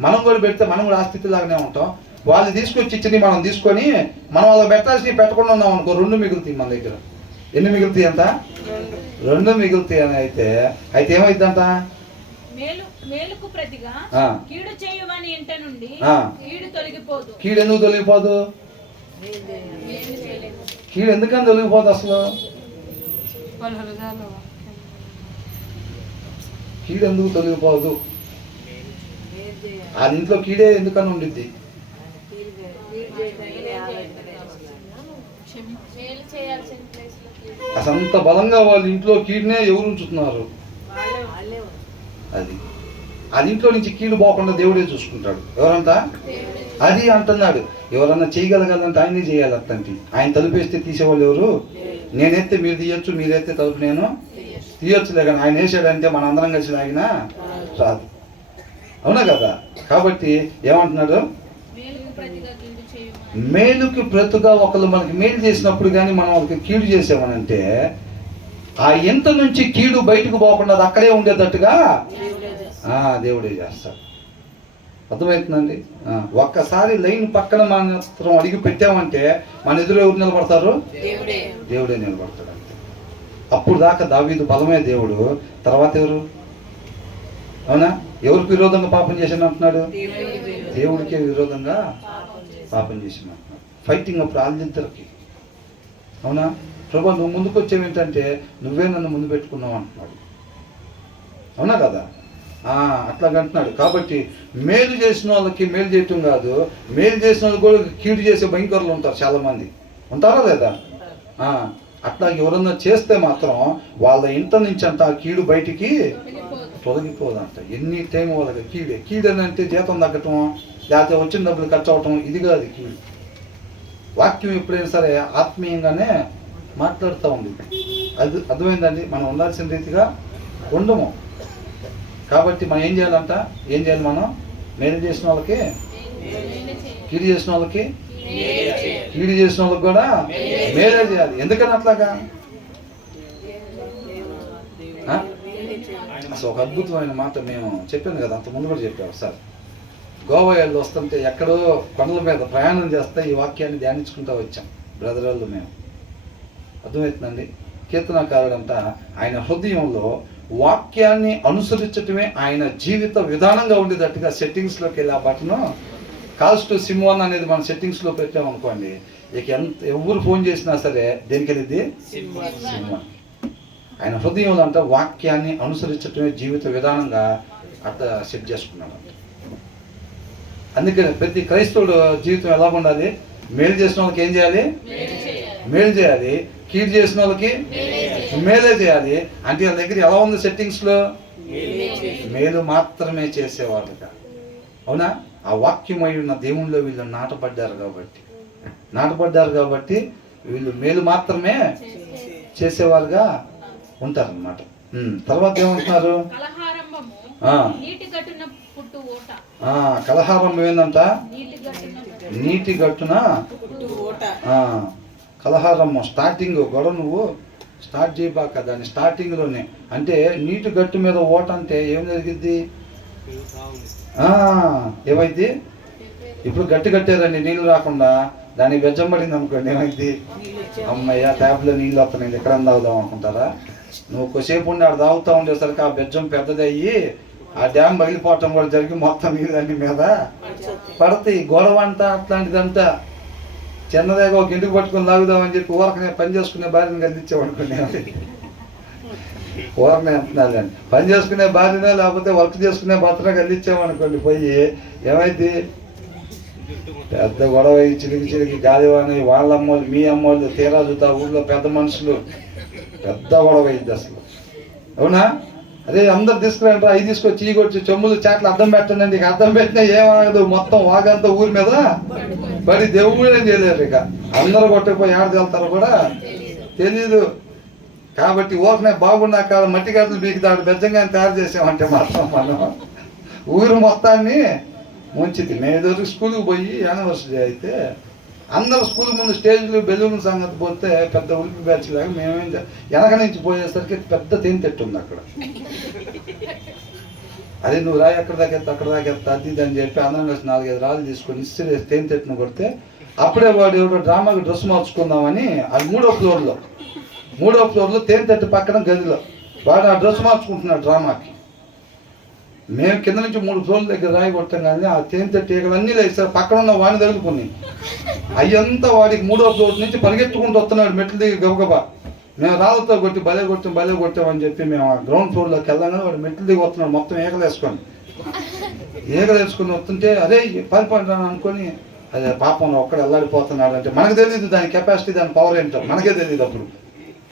మనం కూడా పెడితే మనం కూడా ఆ స్థితిలాగానే ఉంటాం. వాళ్ళు తీసుకొచ్చి ఇచ్చి మనం తీసుకొని మనం వాళ్ళకి పెట్టాల్సి పెట్టకుండా ఉన్నాం అనుకో, 2 మిగులుతాయి మన దగ్గర. ఎన్ని మిగులుతాయి అంట? 2 మిగులుతాయి అని అయితే ఏమైందంట? మేలుకు ప్రతిగా కీడు చేయవని ఇంట నుండి కీడు తొలగిపోదు. కీడు ఎందుకు తొలగిపోదు? కీడు ఎందుకని తొలగిపోదు అసలు? కీడు ఎందుకు తొలగిపోదు? ఆ ఇంట్లో కీడే ఎందుకని ఉండిద్ది? అసంత బలంగా వాళ్ళ ఇంట్లో కీడునే ఎవరు ఉంచుతున్నారు? అది ఇంట్లో నుంచి కీడు పోకుండా దేవుడే చూసుకుంటాడు. ఎవరంతా అది అంటున్నాడు. ఎవరన్నా చేయగలగలంటే ఆయనే చేయాలంటే. ఆయన తలుపేస్తే తీసేవాళ్ళు ఎవరు? నేనైతే మీరు తీయొచ్చు, మీరైతే తలుపు నేను తీయొచ్చులే, కానీ ఆయన వేసాడంటే మన అందరం కలిసి లాగినా రాదు. అవునా కదా? కాబట్టి ఏమంటున్నాడు? మేలుకి ప్రతిగా ఒకళ్ళు మనకి మేలు చేసినప్పుడు కానీ మనం వాళ్ళకి కీడు చేసామనంటే ఆ ఇంత నుంచి కీడు బయటకు పోకుండా అది అక్కడే ఉండేటట్టుగా దేవుడే చేస్తాడు. అర్థమవుతుందండి? ఒక్కసారి లైన్ పక్కన మాత్రం అడిగి పెట్టామంటే మన ఎదురు ఎవరు నిలబడతారు? దేవుడే నిలబడతాడు అంతే. అప్పుడు దాకా దావీదు బలమే దేవుడు, తర్వాత ఎవరు? అవునా? ఎవరికి విరోధంగా పాపం చేశాను అంటున్నాడు? దేవుడికే విరోధంగా పాపం చేసిన ఫైటింగ్ అప్పుడు వాళ్ళిద్దరికి. అవునా? ప్రభా నువ్వు ముందుకు వచ్చేవి ఏంటంటే నువ్వే నన్ను ముందు పెట్టుకున్నావు అంటున్నాడు. అవునా కదా? అట్లాగ అంటున్నాడు. కాబట్టి మేలు చేసిన వాళ్ళకి మేలు చేయటం కాదు, మేలు చేసిన వాళ్ళు కూడా కీడు చేసే భయంకరులు ఉంటారు. చాలామంది ఉంటారా లేదా? అట్లా ఎవరన్నా చేస్తే మాత్రం వాళ్ళ ఇంట నుంచి అంత ఆ కీడు బయటికి తొలగిపోదంట. ఎన్ని టైం వాళ్ళకి కీడని అంటే జీతం తగ్గటం, లేకపోతే వచ్చిన డబ్బులు ఖర్చు అవటం, ఇది కాదు కీడు. వాక్యం ఎప్పుడైనా సరే ఆత్మీయంగానే మాట్లాడుతూ ఉంది. అది అర్థమైందండి? మనం ఉండాల్సిన రీతిగా ఉండము. కాబట్టి మనం ఏం చేయాలంట? ఏం చేయాలి? మనం మేలు చేసిన వాళ్ళకి కీడు చేసిన వాళ్ళకి కీడు చేసిన వాళ్ళకి కూడా మేలే చేయాలి. ఎందుకని అట్లాగా? అసలు ఒక అద్భుతమైన మాట మేము చెప్పాను కదా, అంత ముందు కూడా చెప్పాము సార్. గోవా వాళ్ళు వస్తుంటే ఎక్కడో కొండల మీద ప్రయాణం చేస్తే ఈ వాక్యాన్ని ధ్యానించుకుంటూ వచ్చాం బ్రదర్ వాళ్ళు మేము. అర్థమవుతుందండి? కీర్తనకారుడంట ఆయన హృదయంలో వాక్యాన్ని అనుసరించటమే ఆయన జీవిత విధానంగా ఉండేటట్టుగా సెట్టింగ్స్లోకి వెళ్ళి ఆ బటను కాల్స్ టు సిమ్1 అనేది మనం సెట్టింగ్స్లో పెట్టామనుకోండి, ఇక ఎవరు ఫోన్ చేసినా సరే దేనికి వెళ్ళింది? సిమ్1. ఆయన హృదయంలో అంట వాక్యాన్ని అనుసరించటమే జీవిత విధానంగా అట్లా సెట్ చేసుకున్నాడు. అందుకని ప్రతి క్రైస్తవుడు జీవితం ఎలా ఉండాలి? మేలు చేసిన వాళ్ళకి ఏం చేయాలి? మేలు చేయాలి. కీడు చేసిన వాళ్ళకి మేలే చేయాలి. అంటే వాళ్ళ దగ్గర ఎలా ఉంది సెట్టింగ్స్లో? మేలు మాత్రమే చేసేవాళ్ళుగా. అవునా? ఆ వాక్యమై ఉన్న దేవుళ్ళలో వీళ్ళు నాటపడ్డారు కాబట్టి వీళ్ళు మేలు మాత్రమే చేసేవారుగా ఉంటారన్నమాట. తర్వాత ఏమంటున్నారు? కలహారంభం ఏందంట? నీటి గట్టున కలహారమ్మ. స్టార్టింగ్ గొడవ నువ్వు స్టార్ట్ చేయబాక, దాన్ని స్టార్టింగ్లోనే. అంటే నీటి గట్టు మీద ఓట అంటే ఏం జరిగిద్ది? ఏమైంది? ఇప్పుడు గట్టి కట్టారండి నీళ్ళు రాకుండా, దానికి బెజ్జం పడింది అనుకోండి, ఏమైంది? అమ్మయ్య ట్యాబ్లో నీళ్ళు వస్తున్నాయి, ఎక్కడ తాగుదాం అనుకుంటారా? నువ్వు కొద్దిసేపు ఉండి ఆడ తాగుతూ ఉండేసరికి ఆ బెజ్జం పెద్దదయ్యి ఆ డ్యామ్ పగిలిపోవటం కూడా జరిగి మొత్తం నీళ్ళండి మీద పడతాయి. గొడవ అంతా అట్లాంటిదంతా. చిన్నదేగా ఒక ఇంటికి పట్టుకుని లాగుదామని చెప్పి ఊరకనే పని చేసుకునే భార్యను కల్పించామనుకునే ఊరకనే అంటున్నారు. కానీ పని చేసుకునే భార్యనే లేకపోతే వర్క్ చేసుకునే భర్తనే కల్పించామనుకోండి, పోయి ఏమైంది? పెద్ద గొడవ చిలికి గాలివాని వాళ్ళ అమ్మోళ్ళు మీ అమ్మోళ్ళు తీరా చూతా ఊళ్ళో పెద్ద మనుషులు పెద్ద గొడవ అయింది అసలు. అవునా? అదే అందరు తీసుకురండి, అవి తీసుకొచ్చి ఈ కొచ్చి చెమ్ములు చాట్లు అద్దం పెట్టండి. ఇక అద్దం పెట్టినా ఏమనదు, మొత్తం వాగంతా ఊరి మీద పడి దేవుడు ఏం చేయలేరు. ఇక అందరూ కొట్టకపోయి ఆడ వెళ్తారో కూడా తెలీదు. కాబట్టి ఊరినే బాగున్నా కాదు మట్టి గడ్డలు బీకి దాడు బెజ్జంగా తయారు చేసామంటే మాత్రం మనం ఊరు మొత్తాన్ని మంచిది. మేము ఏదో స్కూల్కి పోయి యానివర్సరీ అయితే అందరూ స్కూల్ ముందు స్టేజ్లు బెలూన్ సంగతి పోతే పెద్ద ఉలిపి బ్యాచ్ లాగా మేమేం వెనక నుంచి పోయేసరికి పెద్ద తేనెతెట్టు ఉంది అక్కడ. అదే నువ్వు రాయి ఎక్కడ దాకెత్తా అక్కడ దాకెత్తా అది ఇది అని చెప్పి అందరం కలిసి 4-5 రాళ్ళు తీసుకొని ఇస్త్రీ తేనెతెట్టును కొడితే అప్పుడే వాడు ఎవడో డ్రామాకి డ్రెస్ మార్చుకుందామని అది 3వ ఫ్లోర్లో తేనెతెట్టు పక్కన గదిలో వాడు ఆ డ్రెస్ మార్చుకుంటున్నాడు డ్రామాకి. మేము కింద నుంచి 3 ఫ్లోర్ల దగ్గర రాయి కొట్టాం కానీ ఆ తేనెతెట్టు ఈగలన్నీ లేచారు. పక్కన ఉన్న వాడిని తగులుకున్నాయి. అయ్యంతా వాడికి 3వ ఫ్లోర్ నుంచి పరిగెత్తుకుంటూ వస్తున్నాడు మెట్లు దిగి గబగబా. మేము రాళ్ళతో కొట్టి భలే కొట్టామని చెప్పి మేము ఆ గ్రౌండ్ ఫ్లోర్లోకి వెళ్ళగానే వాడు మెట్లు దిగి వస్తున్నాడు మొత్తం ఏగలేసుకొని వస్తుంటే అరే పారిపోతాను అనుకొని అదే పాపంలో ఒక్కడ వెళ్ళాడిపోతున్నాడు అంటే మనకు తెలియదు దాని కెపాసిటీ దాని పవర్ ఏంటో మనకే తెలియదు. అప్పుడు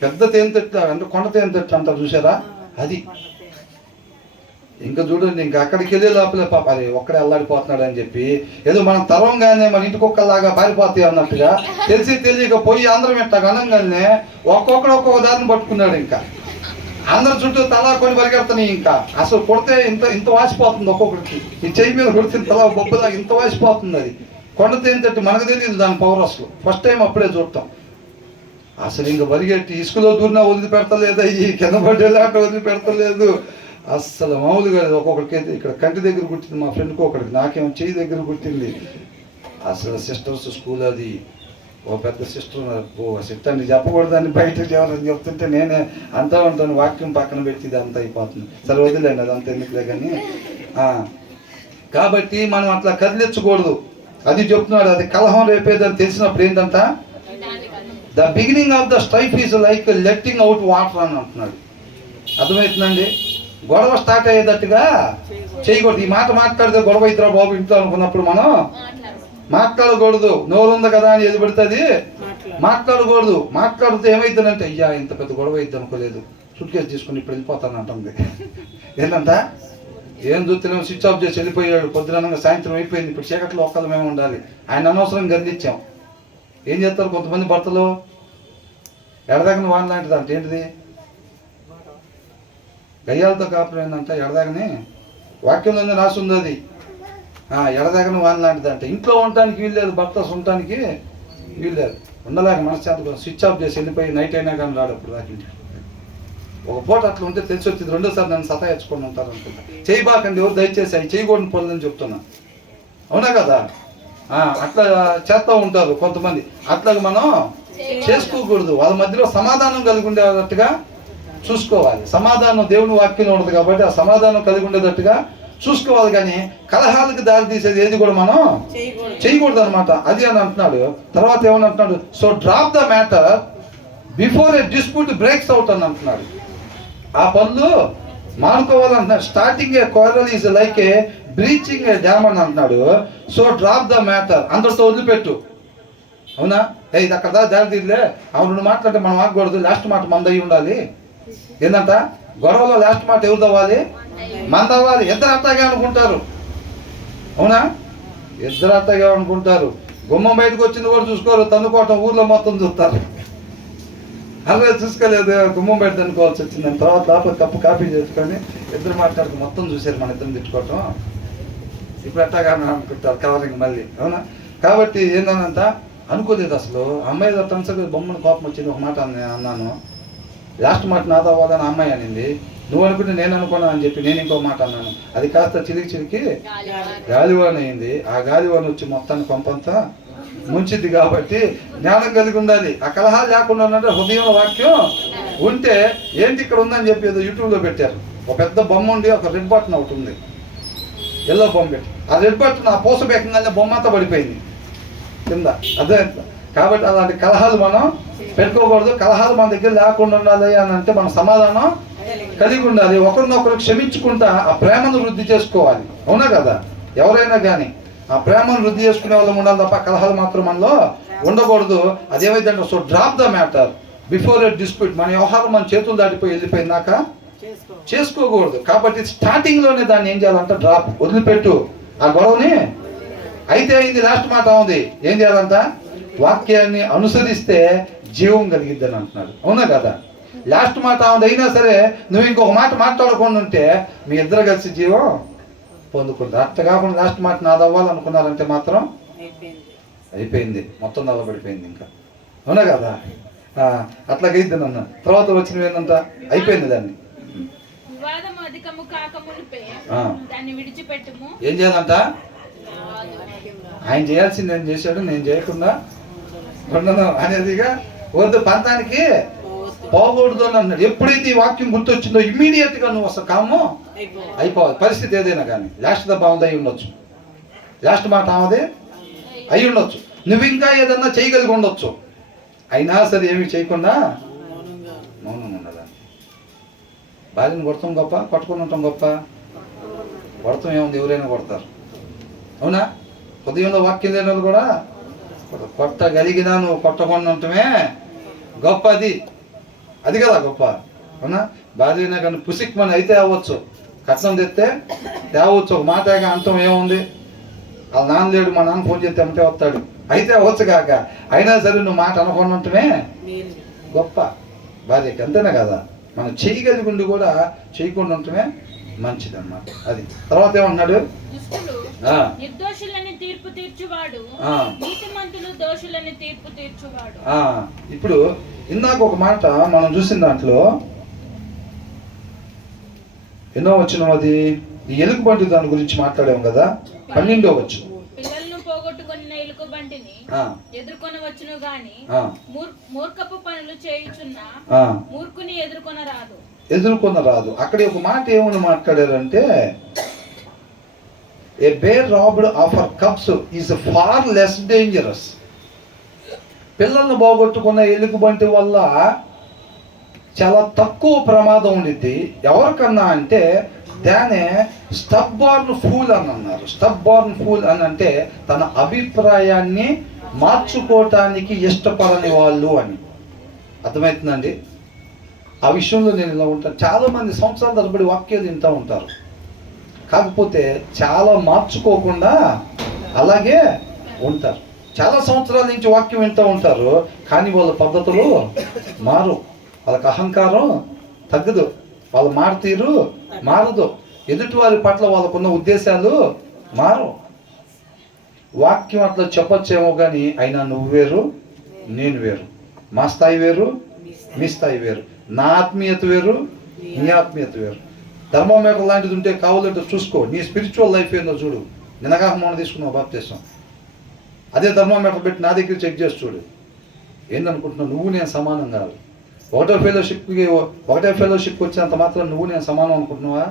పెద్ద తేనెతెట్టు అంటే కొండ తేనెతెట్టు అంటారు చూసారా అది. ఇంకా చూడండి ఇంకా అక్కడికి వెళ్ళే లోపలే పాప అది ఒక్కడే అల్లాడిపోతున్నాడు అని చెప్పి ఏదో మనం తరంగానే మన ఇంటికి ఒక్కలాగా పారిపోతాయి అన్నట్టుగా తెలియక పోయి అందరం ఇట్లా గనంగానే ఒక్కొక్క దారిని పట్టుకున్నాడు. ఇంకా అందరు చుట్టూ తలా కొని పరిగెడుతున్నాయి. ఇంకా అసలు కొడితే ఇంత వాసిపోతుంది ఒక్కొక్కరికి. ఈ చెయ్యి మీద కొడితే తలా బొబ్బలాగా ఇంత వాసిపోతుంది. అది కొండ తేనెతెట్టు మనకు తెలియదు దాని పవర్. అసలు ఫస్ట్ టైం అప్పుడే చూడటం. అసలు ఇంకా పరిగెట్టి ఇసుకలో దూరినా వదిలిపెడతలేదు, ఈ కింద పడేలాట వదిలిపెడతలేదు. అస్సలు మామూలుగా ఒక్కొక్కరికి అయితే ఇక్కడ కంటి దగ్గర కుట్టింది మా ఫ్రెండ్కి, ఒకటికి నాకేమో చెయ్యి దగ్గర కుట్టింది. అసలు సిస్టర్స్ స్కూల్ అది ఓ పెద్ద సిస్టర్ సిస్టర్ని చెప్పకూడదని బయటకు చేయాలని చెప్తుంటే నేనే అంతా ఉంటాను వాక్యం పక్కన పెట్టి ఇది అంతా అయిపోతుంది. సరే వదిలేండి అదంతా ఎందుకులే కానీ. కాబట్టి మనం అట్లా కదిలించకూడదు అది చెప్తున్నాడు. అది కలహం రేపేదని తెలిసినప్పుడు ఏంటంట the beginning of the strife is like letting out water అని అంటున్నాడు. అర్థమవుతుందండి. గొడవ స్టార్ట్ అయ్యేటట్టుగా చేయకూడదు. ఈ మాట మాట్లాడితే గొడవ ఇద్దరు బాబు ఇంట్లో అనుకున్నప్పుడు మనం మాట్లాడకూడదు. నోరు ఉంది కదా అని ఏది పడుతుంది మాట్లాడకూడదు. మాట్లాడితే ఏమైతుందంటే అయ్యా ఇంత పెద్ద గొడవ అయితే అనుకోలేదు, సూట్ కేసు తీసుకుని ఇప్పుడు వెళ్ళిపోతాను అంటుంది. ఏంటంట ఏం చూస్తున్నాం స్విచ్ ఆఫ్ చేసి వెళ్ళిపోయాడు. పొద్దున సాయంత్రం అయిపోయింది. ఇప్పుడు చీకట్లో ఒక్కళ్ళు మేము ఉండాలి. ఆయన అనవసరం గందించాం. ఏం చేస్తారు కొంతమంది భర్తలు ఎడదగని వాన్ లాంటిది అంటే ఏంటిది గయ్యాలతో కాపురం ఏంటంట ఎడదగని వాక్యంలోనే రాసి ఉంది. అది ఎడదగని వాన్ లాంటిది అంటే ఇంట్లో ఉండటానికి వీల్లేదు, భర్త ఉండటానికి వీల్లేదు. ఉండలేక మనశ్శాంతి స్విచ్ ఆఫ్ చేసి వెళ్ళిపోయి నైట్ అయినా కానీ రాడు. అప్పుడు దాకా ఒక పూట అట్లా ఉంటే తెలిసి వచ్చింది. రెండోసారి నన్ను సతాయించుకొని ఉంటారు అనుకుంటా. చేయబాకండి ఎవరు దయచేసి అవి చేయకూడని పనులని చెప్తున్నా. అవునా కదా. అట్లా చేస్తూ ఉంటారు కొంతమంది. అట్లాగే మనం చేసుకోకూడదు. వాళ్ళ మధ్యలో సమాధానం కలిగి ఉండేటట్టుగా చూసుకోవాలి. సమాధానం దేవుని వాక్యంలో ఉండదు కాబట్టి ఆ సమాధానం కలిగి ఉండేటట్టుగా చూసుకోవాలి. కానీ కలహాలకు దారి తీసేది ఏది కూడా మనం చేయకూడదు అనమాట. అది అని అంటున్నాడు. తర్వాత ఏమని అంటున్నాడు, so drop the matter before a dispute breaks out అని అంటున్నాడు. ఆ పనులు మానుకోవాలంటున్నాడు. Starting a quarrel is like a breaching a dam అని అంటున్నాడు. సో డ్రాప్ ద మ్యాటర్, అందరితో వదిలిపెట్టు. అవునా ఇది అక్కడ దారి తీరులే అవును మాట్లాడితే మనం ఆగకూడదు. లాస్ట్ మాట మంద అయి ఉండాలి. ఏంటంట గొడవలో లాస్ట్ మాట ఎవరు అవ్వాలి? మంద అవ్వాలి. ఇద్దరు అత్తగా అనుకుంటారు. అవునా ఇద్దరు అత్తగా అనుకుంటారు. గుమ్మం బయటకు వచ్చింది కూడా చూసుకోరు, తన్నుకోవటం ఊర్లో మొత్తం చూస్తారు. అలా చూసుకోలేదు, గుమ్మం బయట తన్నుకోవాల్సి వచ్చిందని. తర్వాత లోపల కప్పు కాఫీ చేసుకొని ఇద్దరు మాట్లాడుకు మొత్తం చూసారు మన ఇద్దరిని తిట్టుకోవటం. ఇప్పుడు అట్టగా అనుకుంటారు కవరింగ్ మళ్ళీ. అవునా కాబట్టి ఏంటనంత అనుకోలేదు. అసలు అమ్మాయి తనసరి బొమ్మను కోపం వచ్చింది. ఒక మాట అన్నాను, లాస్ట్ మాట నాతో అవ్వదని అమ్మాయి అనింది. నువ్వు అనుకుంటే నేను అనుకున్నాను అని చెప్పి నేను ఇంకో మాట అన్నాను. అది కాస్త చిలికి గాలివాన్ అయింది. ఆ గాలివాన్ వచ్చి మొత్తాన్ని కొంపంతా ముంచిద్ది. కాబట్టి జ్ఞానం కలిగి ఉండాలి. ఆ కలహాలు లేకుండా ఉన్నట్టు హృదయం వాక్యం ఉంటే ఏంటి ఇక్కడ ఉందని చెప్పి ఏదో యూట్యూబ్లో పెట్టారు. ఒక పెద్ద బొమ్మ ఉండి ఒక రెడ్ బటన్ ఒకటి ఉంది, ఎల్లో బొమ్మ పెట్టి. ఆ రెడ్ బటన్ ఆ పూస బేకంగానే బొమ్మ అంతా పడిపోయింది కింద. అదే కాబట్టి అలాంటి కలహాలు మనం పెట్టుకోకూడదు. కలహాలు మన దగ్గర లేకుండా ఉండాలి అని అంటే మన సమాధానం కలిగి ఉండాలి. ఒకరినొకరు క్షమించుకుంటా ఆ ప్రేమను వృద్ధి చేసుకోవాలి. అవునా కదా. ఎవరైనా కానీ ఆ ప్రేమను వృద్ధి చేసుకునే వాళ్ళం ఉండాలి తప్ప కలహాలు మాత్రం మనలో ఉండకూడదు. అదేమైందంటే so drop the matter before a dispute. మన వ్యవహారం మన చేతులు దాటిపోయి వెళ్ళిపోయిందాక చేసుకోకూడదు. కాబట్టి స్టార్టింగ్లోనే దాన్ని ఏం చేయాలంటే డ్రాప్, వదిలిపెట్టు ఆ గొడవని. అయితే అయింది లాస్ట్ మాట ఉంది. ఏం చేయాలంట వాక్యాన్ని అనుసరిస్తే జీవం కలిగిద్దని అంటున్నాడు. అవునా కదా. లాస్ట్ మాట ఉంది అయినా సరే నువ్వు ఇంకొక మాట మాట్లాడకుండా ఉంటే మీ ఇద్దరు కలిసి జీవం పొందుకుంటారు. అట్ట కాకుండా లాస్ట్ మాట నాది అవ్వాలనుకున్నారంటే మాత్రం అయిపోయింది, మొత్తం నల్లబడిపోయింది ఇంకా. అవునా కదా? అట్లాగైద్ది నన్ను తర్వాత వచ్చినవి ఏంటంట అయిపోయింది. దాన్ని వివాదము అధికము కాక మునిపే దాన్ని విడిచిపెట్టుము. ఏం చేయాలంట? ఆయన చేయాల్సింది నేను చేశాడు, నేను చేయకుండా ఉండను అనేదిగా వద్దు, పంతానికి పోకూడదు అని అన్నాడు. ఎప్పుడైతే ఈ వాక్యం గుర్తొచ్చిందో ఇమ్మీడియట్ గా నువ్వు అసలు కాము అయిపోవాలి. పరిస్థితి ఏదైనా కానీ లాస్ట్ దెబ్బ ఆమెది అయి ఉండొచ్చు, లాస్ట్ మాట ఆమెది అయి ఉండొచ్చు, నువ్వు ఇంకా ఏదన్నా చేయగలిగి ఉండొచ్చు, అయినా సరే ఏమి చేయకుండా మౌనం ఉండదా. భార్యను కొడతాం గొప్ప, కొట్టుకుని ఉంటాం గొప్ప? కొడతాం ఏముంది, ఎవరైనా కొడతారు. అవునా? ఉదయంలో వాక్యం లేని వాళ్ళు కూడా కొట్టగలిగినా నువ్వు కొట్టకుండా ఉండటమే గొప్ప. అది కదా గొప్ప. అవునా? భార్యనే కానీ పుసిక్మని అయితే అవ్వచ్చు, కట్నం తెస్తే తేవచ్చు, ఒక మాట అంతం ఏముంది, వాళ్ళ నాన్న లేడు, మా నాన్న ఫోన్ చేస్తే అమ్మితే వస్తాడు అయితే అవ్వచ్చు కాక, అయినా సరే నువ్వు మాట అనుకుని ఉండటమే గొప్ప భార్యకి. అంతేనా కదా? మనం చేయగలిగి ఉండి కూడా చేయకుండా ఉండటమే మంచిదన్నమాట. అది తర్వాత ఏమన్నాడు? నిర్దోషులని తీర్పు తీర్చువాడు, నీతిమంతులు దోషులని తీర్పు తీర్చువాడు. ఇప్పుడు ఇందాక ఒక మాట మనం చూసిన దాంట్లో ఎన్నో వచ్చిన అది ఈ ఎలుగుబంటి దాని గురించి మాట్లాడాము కదా, 12వ వచనం. పిల్లలను పోగొట్టుకున్న ఎలుగుబంటిని ఎదుర్కొనవచ్చును గాని మూర్ఖపు పనులు చేయుచున్న మూర్ఖుని ఎదుర్కొనరాదు. అక్కడ ఒక మాట ఏమని మాట్లాడారంటే, a bear robbed of her cubs is far less dangerous. పిల్లలను పోగొట్టుకున్న ఎలుగుబంటి వల్ల చాలా తక్కువ ప్రమాదం ఉండిద్ది. ఎవరికన్నా అంటే దానే స్టబ్బార్న్ ఫూల్ అని అన్నారు. స్టబ్బార్న్ ఫూల్ అని అంటే తన అభిప్రాయాన్ని మార్చుకోవటానికి ఇష్టపడని వాళ్ళు అని అర్థమవుతుందండి. ఆ విషయంలో నేను ఇలా ఉంటాను. చాలామంది సంవత్సరాల తరబడి వాక్యాలు వింటూ ఉంటారు, కాకపోతే చాలా మార్చుకోకుండా అలాగే ఉంటారు. చాలా సంవత్సరాల నుంచి వాక్యం వింటూ ఉంటారు, కానీ వాళ్ళ పద్ధతులు మారు, వాళ్ళకి అహంకారం తగ్గదు, వాళ్ళ మాట తీరు మారదు, ఎదుటివారి పట్ల వాళ్ళకున్న ఉద్దేశాలు మారు. వాక్యం అట్లా చెప్పొచ్చేమో కానీ అయినా నువ్వు వేరు, నేను వేరు, మా స్థాయి వేరు, మీ స్థాయి వేరు, నా ఆత్మీయత వేరు, నీ ఆత్మీయత వేరు. థర్మోమీటర్ లాంటిది ఉంటే కావాలంటే చూసుకో, నీ స్పిరిచువల్ లైఫ్ ఏందో చూడు. నిన్నగా మొన్న తీసుకున్నావు బాప్తిసం, అదే థర్మోమీటర్ పెట్టి నా దగ్గర చెక్ చేసి చూడు. ఏందనుకుంటున్నావు? నువ్వు నేను సమానం కాదు. ఒకటే ఫెలోషిప్కి వచ్చినంత మాత్రం నువ్వు నేను సమానం అనుకుంటున్నావా?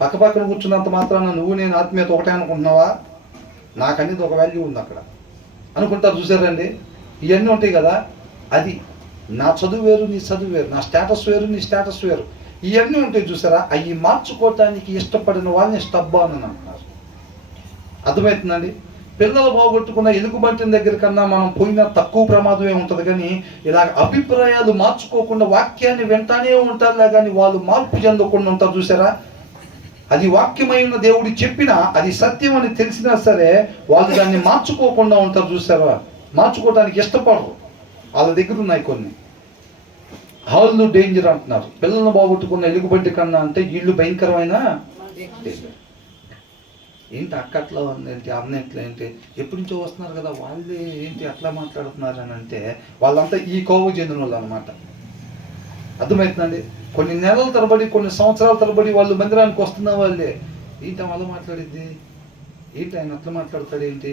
పక్కపక్కన కూర్చున్నంత మాత్రాన నువ్వు నేను ఆత్మీయత ఒకటే అనుకుంటున్నావా? నాకనేది ఒక వాల్యూ ఉంది అక్కడ అనుకుంటారు. చూసారండి, ఇవన్నీ ఉంటాయి కదా. అది నా చదువు వేరు, నీ చదువు వేరు, నా స్టేటస్ వేరు, నీ స్టేటస్ వేరు, ఇవన్నీ ఉంటాయి చూసారా. అవి మార్చుకోవటానికి ఇష్టపడిన వాళ్ళని స్టబ్బాన్ అని అంటున్నారు. అర్థమవుతుందండి? పిల్లలు పోగొట్టుకున్న ఎలుగుబంటిన దగ్గర కన్నా మనం పోయిన తక్కువ ప్రమాదమే ఉంటుంది. కానీ ఇలాగ అభిప్రాయాలు మార్చుకోకుండా వాక్యాన్ని వెంటనే ఉంటారులే కానీ వాళ్ళు మార్పు చెందకుండా ఉంటారు చూసారా. అది వాక్యమై ఉన్న దేవుడు చెప్పినా అది సత్యం అని తెలిసినా సరే వాళ్ళు దాన్ని మార్చుకోకుండా ఉంటారు చూసారా. మార్చుకోవడానికి ఇష్టపడరు. వాళ్ళ దగ్గర ఉన్నాయి కొన్ని హాళ్ళు డేంజర్ అంటున్నారు. పిల్లలను పోగొట్టుకున్న ఎలుగుబంటి కన్నా అంటే వీళ్ళు భయంకరమైన ఏంటి అక్క అట్లా ఉంది ఏంటి, అన్న ఎట్లా ఏంటి, ఎప్పటి నుంచో వస్తున్నారు కదా వాళ్ళే ఏంటి అట్లా మాట్లాడుతున్నారు అని అంటే వాళ్ళంతా ఈ కోవ చెందిన వాళ్ళు అనమాట. అర్థమవుతుందండి? కొన్ని నెలల తరబడి, కొన్ని సంవత్సరాల తరబడి వాళ్ళు మందిరానికి వస్తున్న వాళ్ళే ఏంటి అలా మాట్లాడిద్ది, ఏంటి ఆయన అట్లా మాట్లాడతాడు ఏంటి,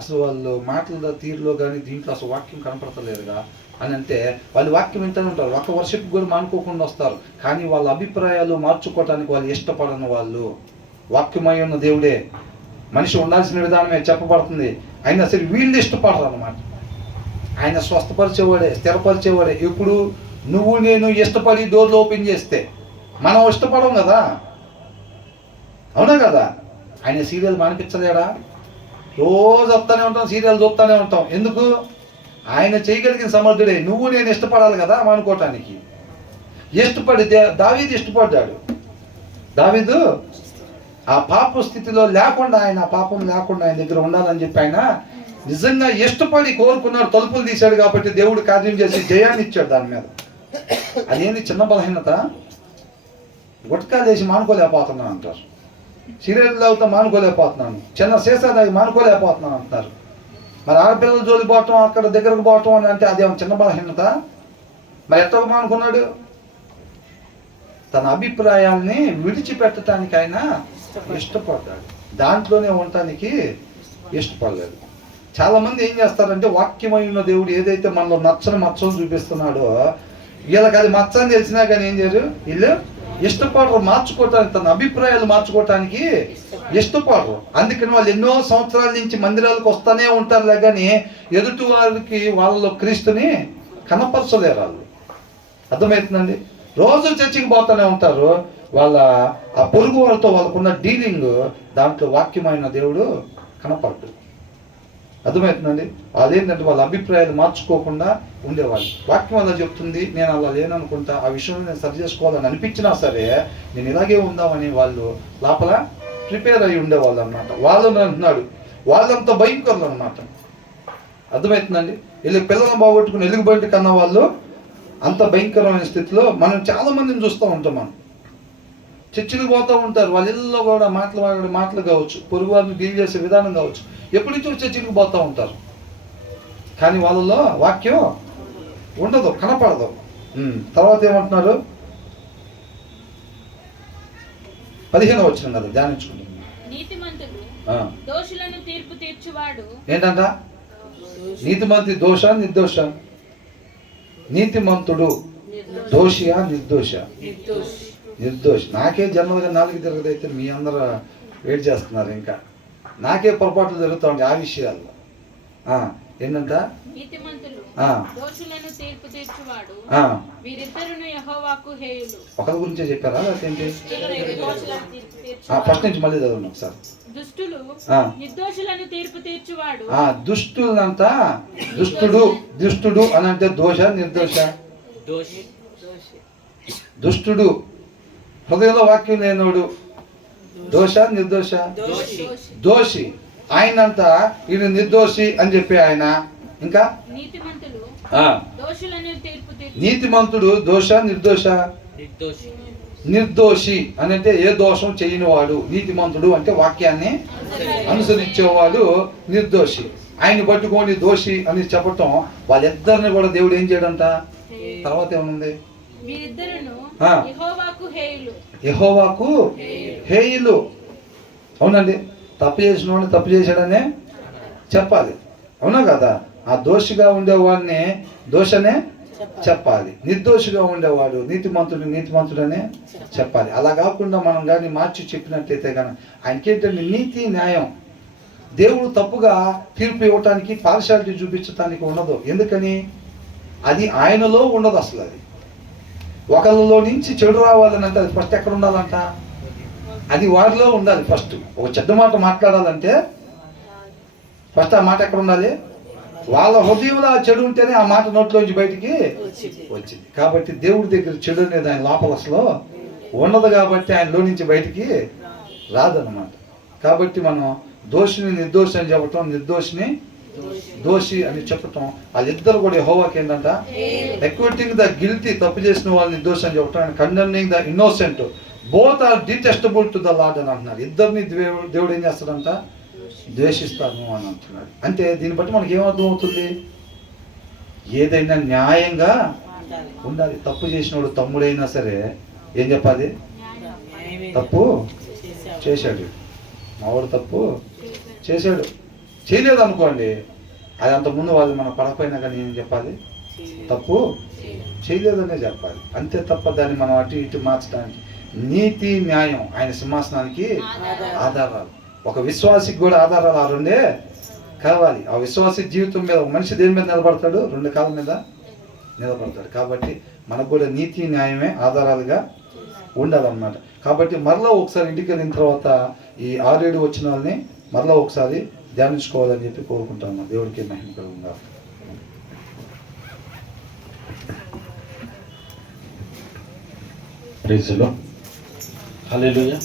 అసలు వాళ్ళు మాటల తీరులో కానీ దీంట్లో అసలు వాక్యం కనపడతలేదుగా అని అంటే వాళ్ళు వాక్యం వింటూనే ఉంటారు. ఒక వర్షిప్ కూడా మానుకోకుండా వస్తారు, కానీ వాళ్ళ అభిప్రాయాలు మార్చుకోవటానికి వాళ్ళు ఇష్టపడని వాళ్ళు. వాక్యమై ఉన్న దేవుడే, మనిషి ఉండాల్సిన విధానమే చెప్పబడుతుంది, అయినా సరే వీళ్ళు ఇష్టపడరు అన్నమాట. ఆయన స్వస్థపరిచేవాడే, స్థిరపరిచేవాడే. ఇప్పుడు నువ్వు నేను ఇష్టపడి డోర్లు ఓపెన్ చేస్తే మనం ఇష్టపడం కదా, అవునా కదా? ఆయన సీరియల్ మానిపించలేడా? రోజు వస్తూనే ఉంటాం, సీరియల్ చూస్తూనే ఉంటాం. ఎందుకు? ఆయన చేయగలిగిన సమర్థుడే. నువ్వు నేను ఇష్టపడాలి కదా మానుకోవటానికి. ఇష్టపడితే దావీదు ఇష్టపడ్డాడు. దావీదు ఆ పాప స్థితిలో లేకుండా, ఆయన పాపం లేకుండా ఆయన దగ్గర ఉండాలని చెప్పి ఆయన నిజంగా ఇష్టపడి కోరుకున్నాడు. తలుపులు తీశాడు కాబట్టి దేవుడు కార్యం చేసి జయాన్ని ఇచ్చాడు దాని మీద. అదేంటి చిన్న బలహీనత, గుట్కాలు వేసి మానుకోలేకపోతున్నాను అంటారు. సిగరెట్లు తాగుతా మానుకోలేకపోతున్నాను, చిన్న సీసా తాగి మానుకోలేకపోతున్నాను అంటున్నారు. మరి ఆడపిల్లల జోలికి పోవటం, అక్కడ దగ్గరకు పోవటం అని అంటే అదేమో చిన్న బలహీనత. మరి ఎట్లా మానుకున్నాడు? తన అభిప్రాయాల్ని విడిచిపెట్టడానికి ఆయన ఇష్టపడ్డాడు, దాంట్లోనే ఉండటానికి ఇష్టపడలేదు. చాలామంది ఏం చేస్తారంటే వాక్యమై ఉన్న దేవుడు ఏదైతే మనలో మచ్చను చూపిస్తున్నాడో వీళ్ళకి అది మచ్చని తెలిసినా కానీ ఏం చేయరు, వీళ్ళు ఇష్టపడరు మార్చుకోవటానికి, తన అభిప్రాయాలు మార్చుకోవటానికి ఇష్టపడరు. అందుకని వాళ్ళు ఎన్నో సంవత్సరాల నుంచి మందిరాలకు వస్తూనే ఉంటారులే కానీ ఎదుటి వారికి వాళ్ళలో క్రీస్తుని కనపరచలేరు వాళ్ళు. అర్థమవుతుందండి? రోజు చర్చికి పోతూనే ఉంటారు, వాళ్ళ ఆ పొరుగు వాళ్ళతో వాళ్ళకున్న డీలింగ్ దాంట్లో వాక్యమైన దేవుడు కనపడ్డు. అర్థమవుతుందండి? వాళ్ళు ఏంటంటే వాళ్ళ అభిప్రాయాలు మార్చుకోకుండా ఉండేవాళ్ళు. వాక్యం అలా చెప్తుంది, నేను అలా లేననుకుంటా, ఆ విషయంలో నేను సరి చేసుకోవాలని అనిపించినా సరే నేను ఇలాగే ఉందామని వాళ్ళు లోపల ప్రిపేర్ అయ్యి ఉండేవాళ్ళు అనమాట. వాళ్ళని అంటున్నాడు, వాళ్ళంతా భయంకరులు అనమాట. అర్థమవుతుందండి? వీళ్ళు పిల్లలను బాగొట్టుకుని ఎలుగుబంటి కన్నా వాళ్ళు అంత భయంకరమైన స్థితిలో మనం చాలా మందిని చూస్తూ ఉంటాం. మనం చర్చిలకు పోతూ ఉంటారు, వాళ్ళ ఇళ్ళలో కూడా మాటలు కావచ్చు, పొరుగు వారిని డీల్ చేసే విధానం కావచ్చు, ఎప్పటి నుంచో చర్చిలకు పోతూ ఉంటారు, కానీ వాళ్ళలో వాక్యం ఉండదు, కనపడదు. తర్వాత ఏమంటున్నారు? 15వ వచనం కదా ధ్యానించుకుంటున్నాం. ఏంటంట? నీతిమంతుడి దోష నిర్దోష? నీతిమంతుడు దోషియా నిర్దోష? నిర్దోషి. నాకే జన్మలుగా 4 తిరగదైతే మీ అందరూ వెయిట్ చేస్తున్నారు. ఇంకా నాకే పొరపాట్లు జరుగుతూ ఉంటాయి ఆ విషయాల్లో. ఏంటంట? ఒకరి గురించే చెప్పారా లేకపోతే ఫస్ట్ నుంచి మళ్ళీ చదవండి ఒకసారి. దుష్టులంతా దుష్టుడు అని అంటే దోష నిర్దోష? దుష్టుడు హృదయంలో వాక్యం లేనోడు దోష నిర్దోష? దోషి. ఆయనంతా ఈయన నిర్దోషి అని చెప్పి ఆయన. ఇంకా నీతిమంతుడు దోష నిర్దోష? నిర్దోషి అని అంటే ఏ దోషం చేయని వాడు. నీతిమంతుడు అంటే వాక్యాన్ని అనుసరించేవాడు నిర్దోషి. ఆయన పట్టుకొని దోషి అని చెప్పటం, వాళ్ళిద్దరిని కూడా దేవుడు ఏం చేయడంట? తర్వాత ఏమనుంది? యెహోవాకు హేయులు. అవునండి, తప్పు చేసిన వాడిని తప్పు చేశాడనే చెప్పాలి, అవునా కదా? ఆ దోషిగా ఉండేవాడిని దోషనే చెప్పాలి, నిర్దోషిగా ఉండేవాడు నీతిమంతుడనే చెప్పాలి. అలా కాకుండా మనం కానీ మార్చి చెప్పినట్లయితే కానీ ఆయనకేంటంటే నీతి న్యాయం. దేవుడు తప్పుగా తీర్పు ఇవ్వటానికి పార్షాలిటీ చూపించడానికి ఉండదు. ఎందుకని? అది ఆయనలో ఉండదు అసలు. అది ఒకళ్ళలో నుంచి చెడు రావాలని అంటే అది ఫస్ట్ ఎక్కడ ఉండాలంట? అది వారిలో ఉండాలి. ఫస్ట్ ఒక చెడ్డ మాట మాట్లాడాలంటే ఫస్ట్ ఆ మాట ఎక్కడ ఉండాలి? వాళ్ళ హృదయంలో ఆ చెడు ఉంటేనే ఆ మాట నోట్లోంచి బయటికి వచ్చింది. కాబట్టి దేవుడి దగ్గర చెడు అనేది ఆయన లోపల అసలు ఉండదు, కాబట్టి ఆయనలో నుంచి బయటికి రాదన్నమాట. కాబట్టి మనం దోషిని నిర్దోషి అని చెప్పటం, నిర్దోషిని దోషి అని చెప్పటం, వాళ్ళిద్దరు కూడా యెహోవాకి ఏంటంట? ఎక్విటింగ్ ద గిల్టీ, తప్పు చేసిన వాళ్ళని నిర్దోషి అని చెప్పటం, and condemning the innocent, both are detestable to the lord అని అంటున్నారు. ఇద్దరిని దేవుడు ఏం చేస్తాడంట? ద్వేషిస్తాను అని అంటున్నాడు. అంటే దీన్ని బట్టి మనకి ఏమర్థం అవుతుంది? ఏదైనా న్యాయంగా ఉండాలి. తప్పు చేసినోడు తమ్ముడైనా సరే ఏం చెప్పాలి? తప్పు చేశాడు, మావాడు తప్పు చేశాడు, చేయలేదు అనుకోండి, అది అంతకుముందు వాళ్ళు మన పడకపోయినా కానీ ఏం చెప్పాలి? తప్పు చేయలేదనే చెప్పాలి, అంతే తప్ప దాన్ని మనం అటు ఇటు మార్చడానికి. నీతి న్యాయం ఆయన సింహాసనానికి ఆధారాలు. ఒక విశ్వాసికి కూడా ఆధారాలు ఆ రెండే కావాలి. ఆ విశ్వాసి జీవితం మీద ఒక మనిషి దేని మీద నిలబడతాడు? 2 కాళ్ళ మీద నిలబడతాడు. కాబట్టి మనకు కూడా నీతి న్యాయమే ఆధారాలుగా ఉండాలన్నమాట. కాబట్టి మరలా ఒకసారి ఇంటికి వెళ్ళిన తర్వాత ఈ 6-7 వచనాలని మరలా ఒకసారి ధ్యానించుకోవాలని చెప్పి కోరుకుంటాను. దేవుడికి మహిమ కలుగుగా. Praise the lord. హల్లెలూయా.